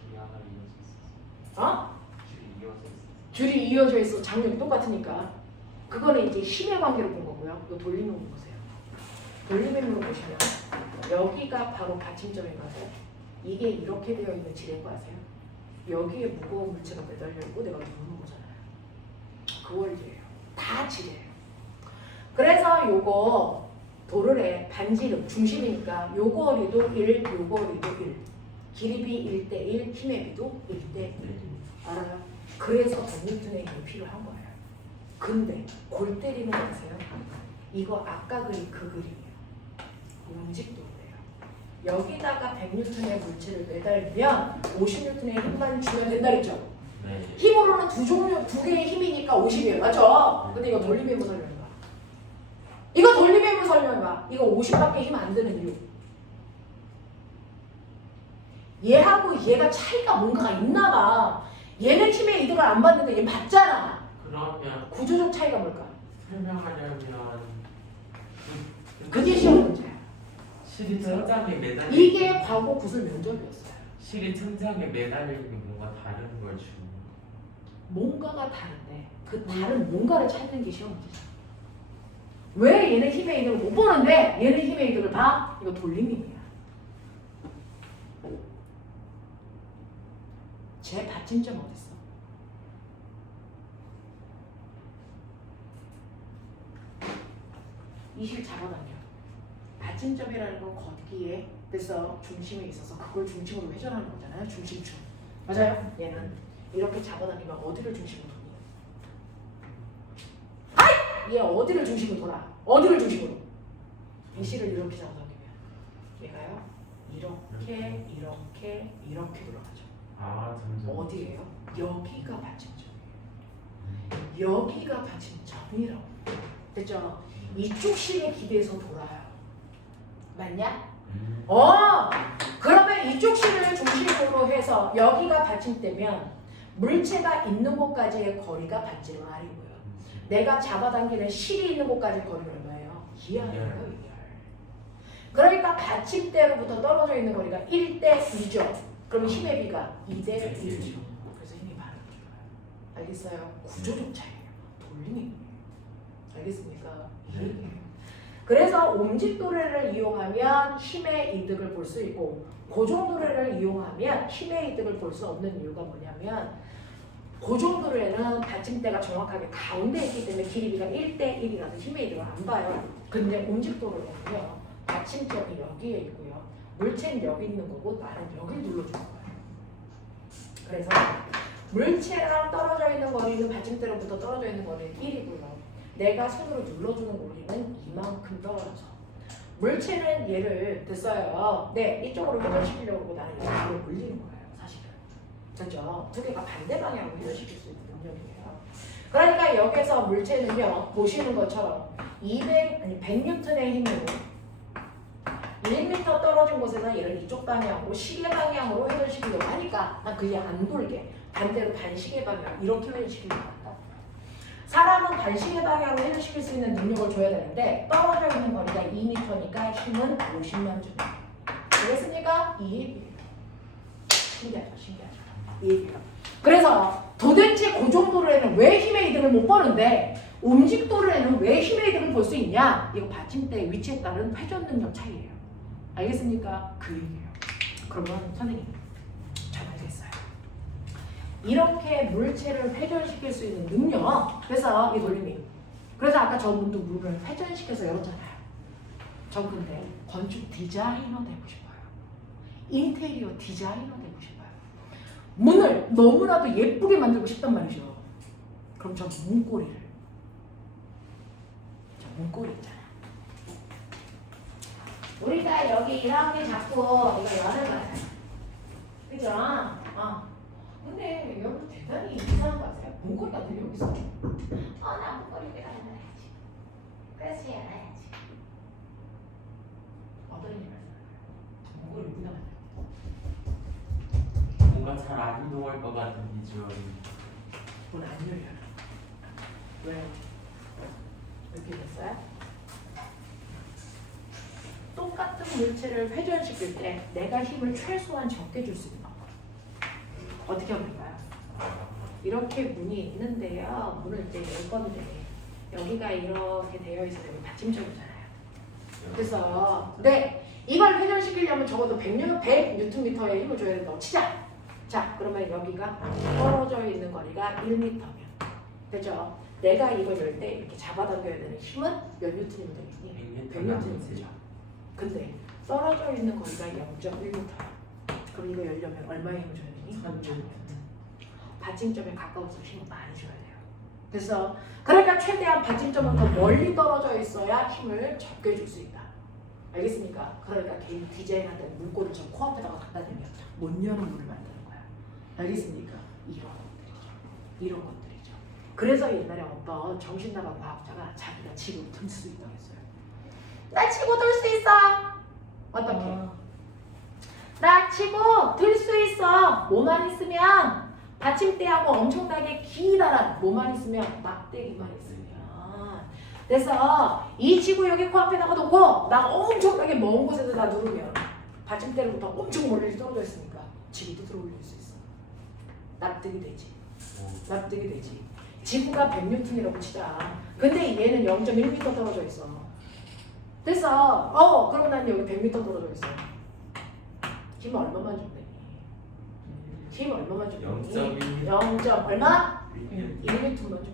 줄이 하나 이어져 있어. 어? 줄이 이어져 있어. 줄이 이어져 있어. 장력이 똑같으니까. 그거는 이제 힘의 관계로 본 거고요. 이거 돌림으로 보세요. 돌림으로 보시면 여기가 바로 받침점인 거 아세요? 이게 이렇게 되어 있는 지뢰인 거 아세요? 여기에 무거운 물체가 매달려 있고 내가 누르는 거잖아요. 그 원리예요. 다 지뢰예요. 그래서 요거 도르래 반지름 중심이니까 요 거리도 1, 요 거리도 1. 길이비 1대1, 힘의 비도 1대1. 알아요? 그래서 100N의 힘이 필요한 거예요. 근데 골 때리는 거 아세요? 이거 아까 그린 그 그림이에요. 움직도예요. 여기다가 100N의 물체를 매달리면 50N의 힘만 주면 된다 그랬죠? 네. 힘으로는 두 개의 힘이니까 50이에요. 맞죠? 근데 이거 돌림의 힘을 설명해봐. 이거 돌림의 힘을 설명해봐. 이거 50밖에 힘 안 드는 이유. 얘하고 얘가 차이가 뭔가가 있나 봐. 얘는 힘의 이득을 안 받는데 얘 받잖아. 그러면 구조적 차이가 뭘까? 설명하려면 그게 시험 문제야. 실이 천장에 매달려. 이게 과거 구술 면접이었어요. 실이 천장에 매달리는 뭔가 다른 걸 주는 거. 뭔가가 다른데 그 다른 뭔가를 찾는 게 시험 문제죠. 왜 얘는 힘의 이득을 못 보는데 얘는 힘의 이득을 봐? 이거 돌림입니다. 제 받침점 어딨어? 이 실 잡아당겨. 받침점이라는 건 걷기에 그래서 중심에 있어서 그걸 중심으로 회전하는 거잖아요. 중심축. 맞아요? 얘는 이렇게 잡아당기면 어디를 중심으로 도니? 아이! 얘 어디를 중심으로 돌아? 어디를 중심으로? 이 실을 이렇게 잡아당기면 얘가요? 이렇게 돌아가죠. 아 점점. 어디예요? 여기가 받침점이에요. 여기가 받침점이라고. 됐죠? 이쪽 실에 기대서 돌아요. 맞냐? 그러면 이쪽 실을 중심으로 해서 여기가 받침되면 물체가 있는 곳까지의 거리가 반지름 R이고요. 내가 잡아당기는 실이 있는 곳까지의 거리는 얼마예요? 2R이에요. 2R. 그러니까 받침대로부터 떨어져 있는 거리가 1대 2죠. 그럼 힘의 비가 2대 1이죠. 그래서 힘이 반응 줄어요. 알겠어요? 구조적 차이예요. 돌림이. 알겠습니까? 그래서 옴직도래를 이용하면 힘의 이득을 볼 수 있고 고정도래를 이용하면 힘의 이득을 볼 수 없는 이유가 뭐냐면 고정도래는 받침대가 정확하게 가운데에 있기 때문에 길이가 1대 1이라서 힘의 이득을 안 봐요. 근데 옴직도래는요 받침점이 여기에 있고요 물체는 여기 있는 거고 나는 여기를 눌러주는 거예요. 그래서 물체랑 떨어져 있는 거리는 받침대로부터 떨어져 있는 거리는 1이고요. 내가 손으로 눌러주는 거리는 이만큼 떨어져서 물체는 얘를 됐어요. 네, 이쪽으로 회전시키려고 하고 나는 이쪽으로 올리는 거예요, 사실은. 그죠? 두 개가 반대 방향으로 회전시킬 수 있는 능력이에요. 그러니까 여기서 물체는요, 보시는 것처럼 100N의 힘으로 1m 떨어진 곳에서 얘를 이쪽 방향으로 시계 방향으로 회전시키려고 하니까 난 그게 안 돌게 반대로 반시계 방향 이렇게 회전시키려고 한다. 사람은 반시계 방향으로 회전시킬 수 있는 능력을 줘야 되는데 떨어져 있는 거리가 2m니까 힘은 50만 준. 그랬습니까? 2 신기하죠, 신기하죠. 2 그래서 도대체 그 정도로는 왜 힘의 이득을 못 보는데 움직도로에는 왜 힘의 이득을 볼 수 있냐? 이거 받침대의 위치에 따른 회전 능력 차이예요. 알겠습니까? 그 얘기예요. 그러면 선생님 잘 알겠어요. 이렇게 물체를 회전시킬 수 있는 능력. 그래서 이 돌림이. 그래서 아까 저 문도 문을 회전시켜서 열었잖아요. 전 근데 건축 디자이너 되고 싶어요. 인테리어 디자이너 되고 싶어요. 문을 너무나도 예쁘게 만들고 싶단 말이죠. 그럼 저 문고리를. 저 문고리 있잖아요. 우리가 여기 이렇게 잡고 이거 열을 받아요. 그죠? 근데 여러분 대단히 이상한 거 아세요? 문고리가 늘 여기 있어. 나 문고리 여기다 해놔야지. 그래서 해놔야지. 어떤 일이 말씀할까요? 문고리 여기다 해놔요. 뭔가 잘 안 이동할 것 같은 비주얼이. 문 안 열려요. 왜? 이렇게 됐어요? 똑같은 물체를 회전시킬 때 내가 힘을 최소한 적게 줄 수 있는 방법. 어떻게 하면 될까요? 이렇게 문이 있는데요. 문을 이제 열 건데 여기가 이렇게 되어 있어서 여기 받침점이잖아요. 그래서 네, 이걸 회전시키려면 적어도 100Nm의 힘을 줘야 된다고 치자. 자, 그러면 여기가 떨어져 있는 거리가 1m면 되죠? 내가 이걸 열 때 이렇게 잡아당겨야 되는 힘은 몇 뉴턴이면 되겠니? 100N이면 되죠. 근데 떨어져 있는 거리가 0.1m야. 그럼 이거 열려면 얼마의 힘을 줘야 되니? 3.1m. 받침점에 가까워서 힘을 많이 줘야 돼요. 그래서 그러니까 최대한 받침점은 더 멀리 떨어져 있어야 힘을 적게 줄 수 있다. 알겠습니까? 그러니까 개인 디자인한테 물고를 좀 코앞에다가 갖다 대면 못 여는 문을 만드는 거야. 알겠습니까? 이런 것들이죠. 그래서 옛날에 어떤 정신 나간 과학자가 자기가 지구 들 수 있다고 했어요. 나 지구 들 수 있어. 어떻게? 나 지구 들 수 있어. 뭐만 있으면 받침대하고 엄청나게 기다란 뭐만 있으면 막대기만 있으면. 그래서 이 지구 여기 코앞에다가 놓고 나 엄청나게 먼 곳에다 누르면 받침대로부터 엄청 멀리 떨어져 있으니까 지구도 들어 올릴 수 있어. 납득이 되지. 납득이 되지. 지구가 100N이라고 치자. 근데 얘는 0.1m 떨어져 있어. 그래서 그러면 난 여기 100m 떨어져 있어. 힘 얼마만 준대? 힘 얼마만 준대? 0.1. 0. 얼마? 1m만 주면 되죠.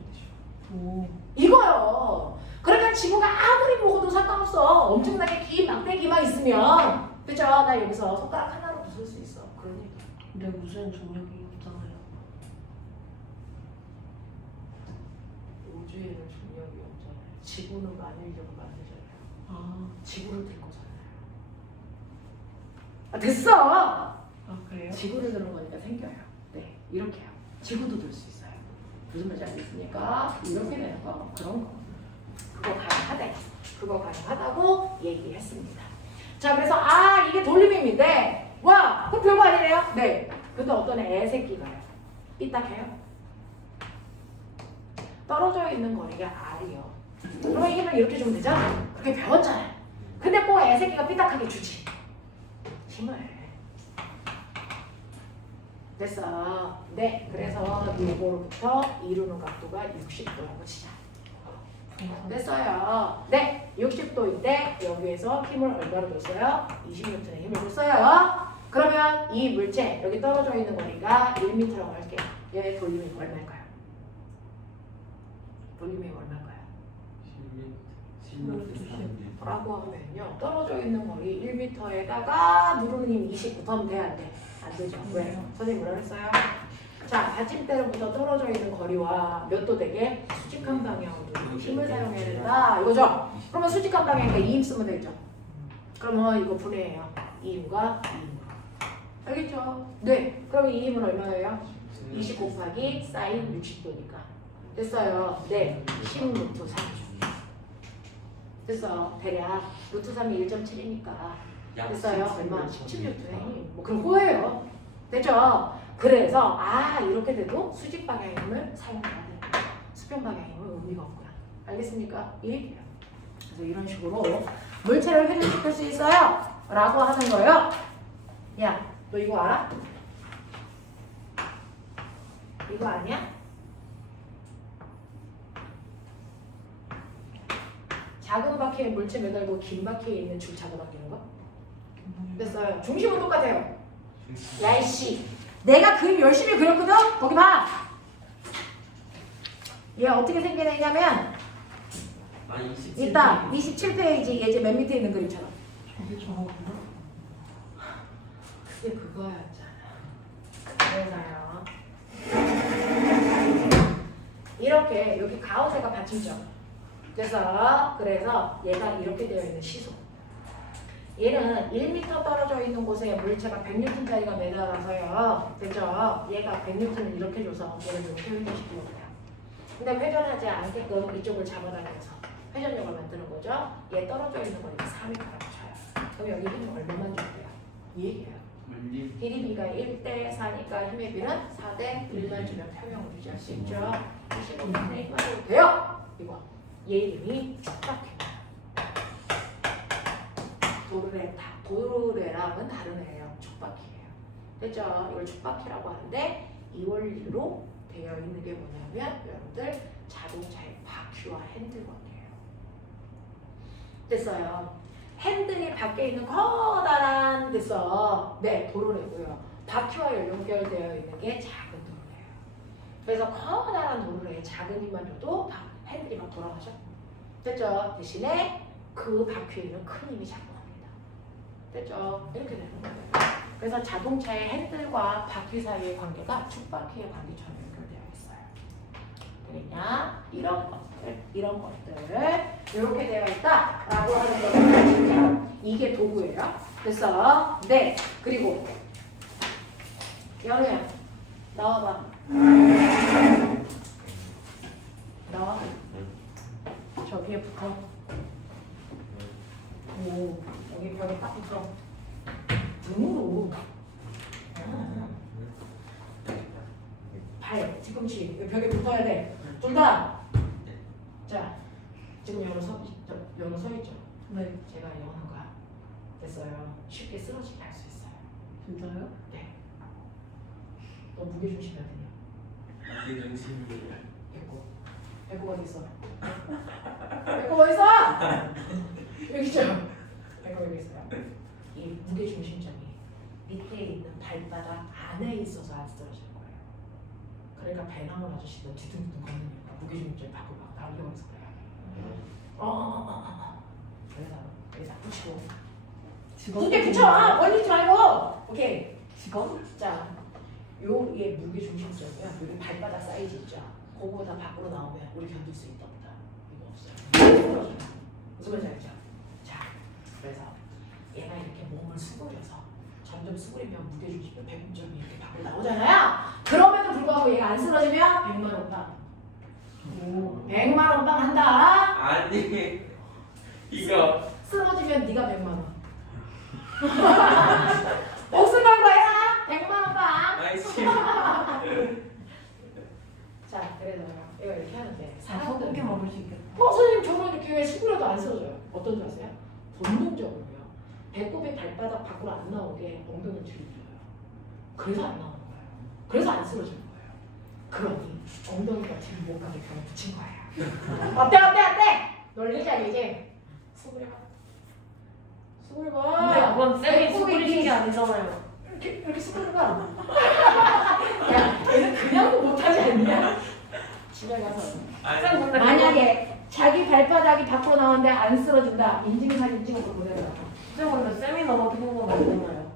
오. 이거요. 그러니까 지구가 아무리 먹어도 상관없어. 엄청나게 긴 막대기만 있으면 그죠? 나 여기서 손가락 하나로 부술 수 있어. 그런 얘기. 근데 무슨 중력이 없잖아요. 우주에는 중력이 없잖아요. 지구는 만일적으로 만들잖아요. 지구를 들고 살아요. 됐어. 그래요? 지구를 드는 거니까 생겨요. 네, 이렇게요. 지구도 들 수 있어요. 무슨 말인지 알겠습니까? 이렇게 되는 거, 그런 거. 그거 가능하대. 그거 가능하다고 얘기했습니다. 자, 그래서 이게 돌림힘인데 와, 그럼 별거 아니네요? 네. 근데 어떤 애새끼가요. 삐딱해요. 떨어져 있는 거리가 R이요. 그러면 힘을 이렇게 주면 되잖아. 그렇게 배웠잖아요. 근데 뭐 애새끼가 삐딱하게 주지. 힘을. 됐어. 네. 그래서 요거로부터 이루는 각도가 60도라고 치자. 됐어요. 네. 60도인데 여기에서 힘을 얼마로 줬어요? 20N의 힘을 줬어요. 그러면 이 물체 여기 떨어져 있는 거리가 1m라고 할게요. 얘 돌림이 얼마일까요? 돌림이 얼마일까요? 10m. 라고 하면요. 떨어져 있는 거리 1m에다가 누르는 힘 29 하면 돼, 안 돼? 안 되죠. 왜? 선생님 뭐라 그랬어요? 자, 받침대로부터 떨어져 있는 거리와 몇 도 되게 수직한 방향으로 힘을 사용해야 된다. 이거죠? 그러면 수직한 방향이니까 2힘 쓰면 되죠. 그러면 이거 분해해요. 2임과 2임으로. 알겠죠? 네. 그럼 2임은 얼마예요? 20 곱하기 사인 60도니까. 됐어요. 네. 10 루트 3죠. 됐어. 대략 루트 3이 1.7이니까. 됐어요. 얼마? 17루트에. 뭐 그런 거예요. 됐죠? 그래서 이렇게 돼도 수직 방향임을 사용해야 돼. 수평 방향임은 의미가 없고요. 알겠습니까? 이 얘기예요. 그래서 이런 식으로 물체를 회전시킬 수 있어요. 라고 하는 거예요. 야, 너 이거 알아? 이거 아니야? 작은 바퀴에 물체 매달고 긴 바퀴에 있는 줄 잡아당기는 거? 됐어요. 중심은 똑같아요. 야 이씨, 내가 그림 열심히 그렸거든? 거기 봐. 얘가 어떻게 생긴 애냐면 이따 27페이지 이제 맨 밑에 있는 그림처럼. 저게 저거구나. 그게 그거였잖아. 그래서요. 이렇게 여기 가운데가 받침점. 그래서 얘가 이렇게 되어 있는 시소. 얘는 1m 떨어져 있는 곳에 물체가 100N짜리가 매달아서요. 됐죠? 얘가 100N을 이렇게 줘서 얘를 이렇게 회전시키는 거예요. 근데 회전하지 않게끔 이쪽을 잡아당겨서 회전력을 만드는 거죠. 얘 떨어져 있는 거니까 3m라고 쳐요. 그럼 여기 힘이 얼마만 줄게요? 이 얘기예요. 길이 B가 1대 4니까 힘의 B는 4대 1만 주면 평형을 유지할 수 있죠. 25분의 1만 줘도 돼요. 이거. 얘 이름이 축박해요. 도르래랑은 다른 애예요. 축박이에요. 됐죠? 이걸 축박이라고 하는데 이 원리로 되어 있는 게 뭐냐면 여러분들 자동차의 바퀴와 핸들건이에요. 됐어요. 핸들이 밖에 있는 커다란 도로래고요. 바퀴와 연결되어 있는 게 작은 도로래요. 그래서 커다란 도로에 작은 힘만 줘도 핸들이 막 돌아가죠. 됐죠? 대신에 그 바퀴에는 큰 힘이 작동합니다. 됐죠? 이렇게 되는 거예요. 그래서 자동차의 핸들과 바퀴 사이의 관계가 축바퀴의 관계처럼 연결되어 있어요. 그러냐? 이런 것들 이렇게 되어 있다라고 하는 거죠. 이게 도구예요. 됐어? 네. 그리고 연우야 나와봐. 나와. 저 위에 붙어. 오, 여기 벽에 딱 붙어. 등으로. 발, 뒤꿈치 여기 벽에 붙어야 돼. 둘 다. 자, 지금 연우 서 있죠? 네. 제가 연우가 됐어요. 쉽게 쓰러지게 할 수 있어요. 진짜요? 네. 너 무게 중심이 어디냐? 이게 중심이 배꼽 어디 있어? 배꼽 어디 있어? 여기 있죠? 배꼽 여기 있어요. 이 무게 중심점이 밑에 있는 발바닥 안에 있어서 안 쓰러지는 거예요. 그러니까 배낭을 아저씨도 뒤뚱뒤뚱 걷으니까 무게 중심점이 밖으로 막 나오려고 해서 그래요. 그래서 여기다 붙이고. 두개 붙여! 벌리지 말고! 오케이. 직원? 자, 요얘 무게 중심점이야. 여기 발바닥 사이즈 있죠. 그거보다 밖으로 나오면 우리 견딜 수 있다 없다. 이거 없어요. 무슨 말인지 알죠? 자, 그래서 얘가 이렇게 몸을 수그려서 점점 수그리면 무게 중심이 100점이 이렇게 밖으로 나오잖아요. 그럼에도 불구하고 얘가 안 쓰러지면 100만 원 빵. 100만 원 빵 한다. 아니 이거 쓰러지면 네가 100만 원. 목숨 걸고 해라. 100만 원 빵. 아이씨 자, 그래서요. 이거 이렇게 하는데 소고기 먹을 수 있겠다. 선생님 저는 이렇게 수그려도 안 쓰러져요. 어떤 줄 아세요? 본능적으로요. 배꼽이 발바닥 밖으로 안 나오게 엉덩이를 뒤로 들어요. 그래서 안 나오는 거예요. 그래서 안 쓰러지는 거예요. 그러니 엉덩이가 뒤로 못 가게 병 붙인 거예요. 어때? 놀리자 이제. 수그려. 수그려. 근데 그건 쌤이 배꼽이 수그리신 게 아니잖아요. 이렇게 수그려봐. 야, 얘는 그냥도 못하지 않냐? 집에 가서. 아니 만약에 자기 발바닥이 밖으로 나오는데 안 쓰러진다. 인증사진 찍어서 보내라. 쌤 근데 쌤이 넘어뜨린 건 아니잖아요.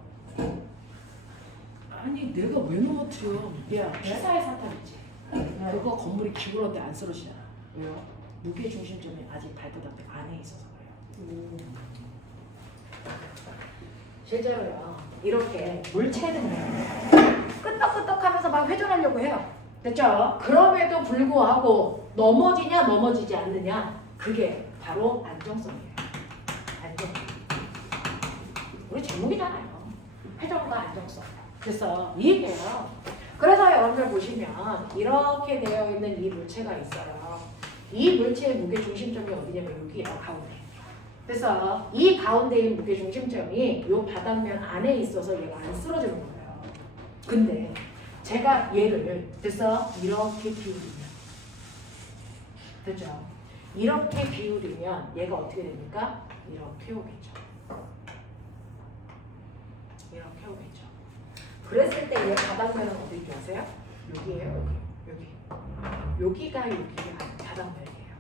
아니 내가 왜 넘어뜨려? 야 피사의 사탕 있지? 네. 그거 건물이 기울어도 안 쓰러지잖아. 왜요? 무게 중심점이 아직 발바닥 안에 있어서 그래요. 실제로요. 이렇게 물체는 끄떡끄떡하면서 막 회전하려고 해요. 됐죠? 그럼에도 불구하고 넘어지냐 넘어지지 않느냐 그게 바로 안정성이에요. 안정. 우리 제목이잖아요. 회전과 안정성. 그래서 이 얘기예요. 그래서 여러분들 보시면 이렇게 되어 있는 이 물체가 있어요. 이 물체의 무게 중심점이 어디냐면 여기에요. 가운데. 그래서 이 가운데의 무게 중심점이 이 바닥면 안에 있어서 얘가 안 쓰러지는 거예요. 근데 제가 얘를 그래서 이렇게 비우리면 됐죠? 이렇게 비우리면 얘가 어떻게 됩니까? 이렇게 오겠죠. 이렇게 오겠죠. 그랬을 때 얘 바닥면은 어디인 줄 아세요? 여기에요. 여기. 여기가 바닥면이에요.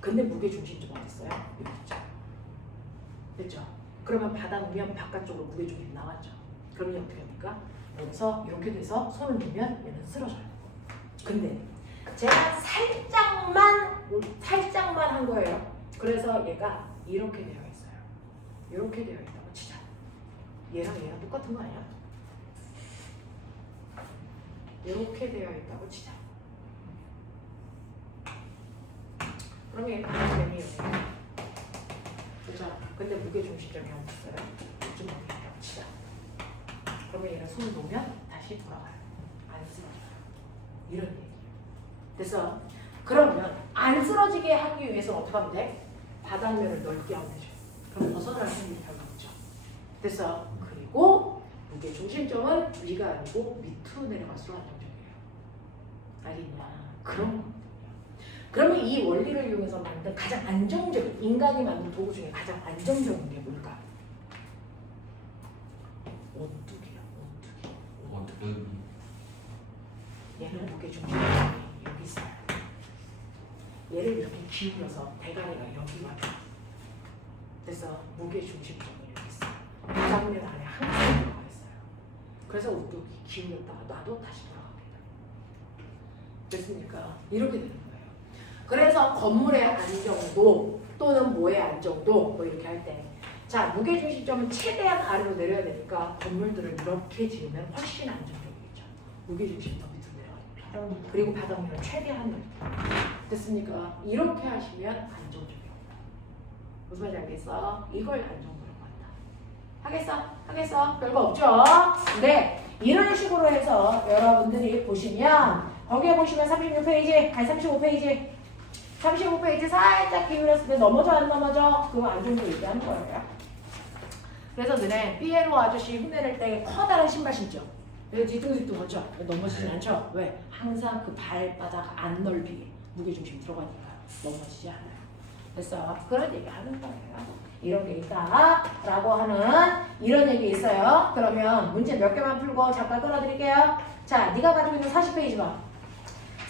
근데 무게 중심점 어디 있어요? 여기 있죠. 됐죠? 그러면 바닥면 바깥쪽으로 무게 중심이 나왔죠. 그러면 어떻게 합니까? 여기서 이렇게 돼서 손을 놓으면 얘는 쓰러져요. 근데 제가 살짝만 한 거예요. 그래서 얘가 이렇게 되어 있어요. 이렇게 되어 있다고 치자. 얘랑 똑같은 거 아니야? 이렇게 되어 있다고 치자. 그럼 얘는 바닥면이 여기예요. 그죠? 근데 무게 중심점이 어디 있어요? 이쯤 어디 있다고 치자. 그러면 얘는 손을 놓으면 다시 돌아가요. 안 쓰러져요. 이런 얘기예요. 그래서 그러면 안 쓰러지게 하기 위해서 어떻게 하면 돼? 바닥면을 넓게 하면 되죠. 그럼 벗어날 힘이 별로 없죠. 그래서 그리고 무게 중심점은 위가 아니고 밑으로 내려갈수록 안정적이에요. 알겠냐? 그런 거거든요. 그러면 이 원리를 이용해서 만든 가장 안정적인 인간이 만든 도구 중에 가장 안정적인 게 뭘까? 오뚜기야. 어떻게 얘는 무게 중심점이 여기 있어요. 얘를 이렇게 기울여서 대가리가 여기 와요. 그래서 무게 중심점이 여기 있어요. 바닥면 안에 항상 들어가 있어요. 그래서 오뚜기 기울였다가 놔도 다시 돌아가게 돼요. 됐습니까? 이렇게 되는 거예요. 그래서 건물의 안정도 또는 뭐의 안정도 뭐 이렇게 할 때 자, 무게중심점은 최대한 아래로 내려야 되니까 건물들을 이렇게 지으면 훨씬 안정적이겠죠. 무게중심이 더 밑으로 내려가니까. 그리고 바닥면은 최대한 넓게. 됐습니까? 이렇게 하시면 안정적이에요. 무슨 말인지 알겠어? 이걸 안정도라고 한다. 하겠어? 별거 없죠? 네. 이런 식으로 해서 여러분들이 보시면 거기에 보시면 36페이지, 아니 35페이지 35페이지 살짝 기울였을 때 넘어져 안 넘어져? 그거 안정도 얘기하는 거예요. 그래서 너네 삐에로 아저씨 흉내낼 때 커다란 신발 신죠? 뒤뚱뒤뚱 하죠? 넘어지진 않죠? 왜? 항상 그 발바닥 안 넓이 무게중심 들어가니까 넘어지지 않아요. 그래서 그런 얘기 하는 거예요. 이런 게 있다 라고 하는 이런 얘기 있어요. 그러면 문제 몇 개만 풀고 잠깐 끊어드릴게요. 자, 네가 가지고 있는 40페이지 봐.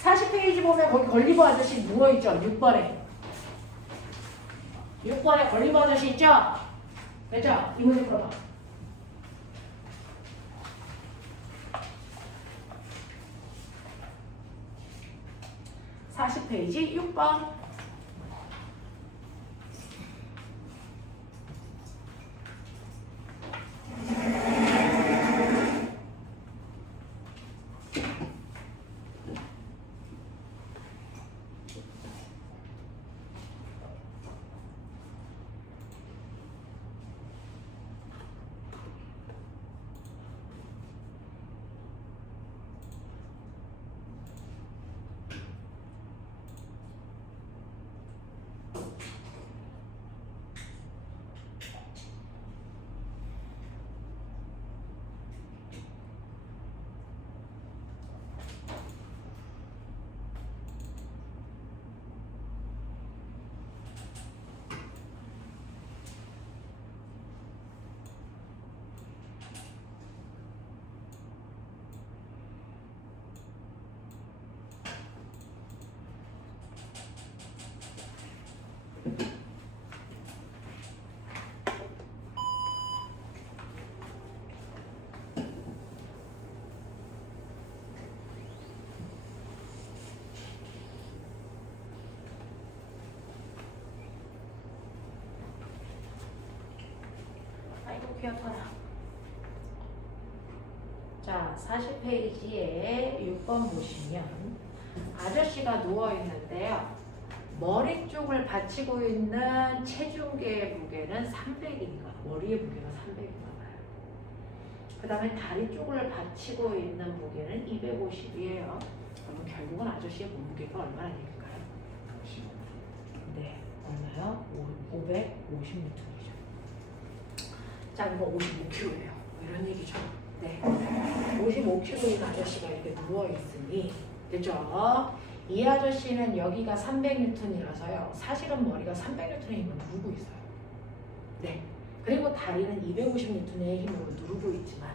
40페이지 보면 거기 걸리버 아저씨 누워있죠? 6번에 6번에 걸리버 아저씨 있죠? 됐죠? 이 문제 풀어봐. 40페이지 6번. 퀴어터라. 자, 40페이지에 6번 보시면 아저씨가 누워 있는데요. 머리 쪽을 받치고 있는 체중계의 무게는 300이니까 머리의 무게가 300인가 봐요. 그 다음에 다리 쪽을 받치고 있는 무게는 250이에요. 그러면 결국은 아저씨의 몸무게가 얼마나 될까요? 네, 얼마요? 550N이죠. 자, 이거 55kg예요. 이런 얘기죠. 네, 55kg인 아저씨가 이렇게 누워 있으니, 그죠? 이 아저씨는 여기가 300N이라서요. 사실은 머리가 300N의 힘을 누르고 있어요. 네. 그리고 다리는 250N의 힘으로 누르고 있지만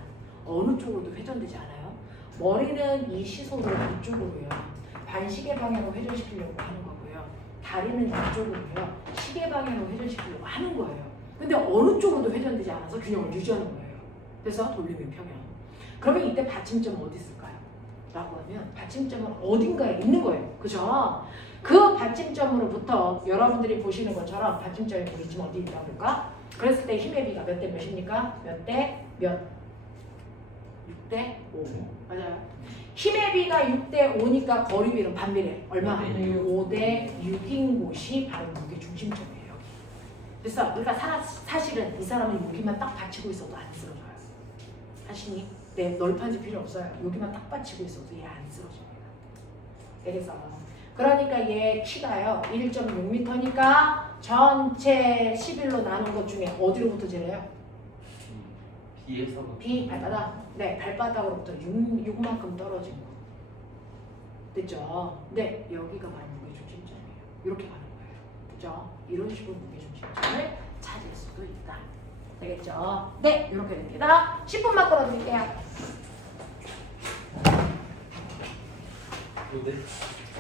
어느 쪽으로도 회전되지 않아요. 머리는 이 시소를 이쪽으로요. 반시계 방향으로 회전시키려고 하는 거고요. 다리는 이쪽으로요. 시계 방향으로 회전시키려고 하는 거예요. 근데 어느 쪽으로도 회전되지 않아서 균형을 유지하는 거예요. 그래서 돌림의 평형. 그러면 이때 받침점은 어디 있을까요? 라고 하면 받침점은 어딘가에 있는 거예요. 그죠? 그 받침점으로부터 여러분들이 보시는 것처럼 받침점이 보이지면 어디 있다고 볼까? 그랬을 때 힘의 비가 몇 대 몇입니까? 몇 대 몇? 6대 5. 맞아요. 힘의 비가 6대 5니까 거리비는 반비례. 얼마? 5대 6인 곳이 바로 무게 중심점이에요. 그래서 우리가 사실은 이 사람은 여기만 딱 받치고 있어도 안 쓰러져요. 하시니? 네, 널판지 필요 없어요. 여기만 딱 받치고 있어도 얘 안 쓰러집니다. 그래서 그러니까 얘 키가요 1.6m니까 전체 11로 나눈 것 중에 어디로부터 재래요? B에서부터 B 발바닥. 네, 발바닥으로부터 6만큼 떨어진 거. 됐죠? 네, 여기가 바로 무게 중심점이에요. 이렇게 가는 거예요. 그죠? 이런 식으로 무게 중심점을 찾을 수도 있다. 되겠죠? 네, 이렇게 됩니다. 10분만 끌어드릴게요. 네.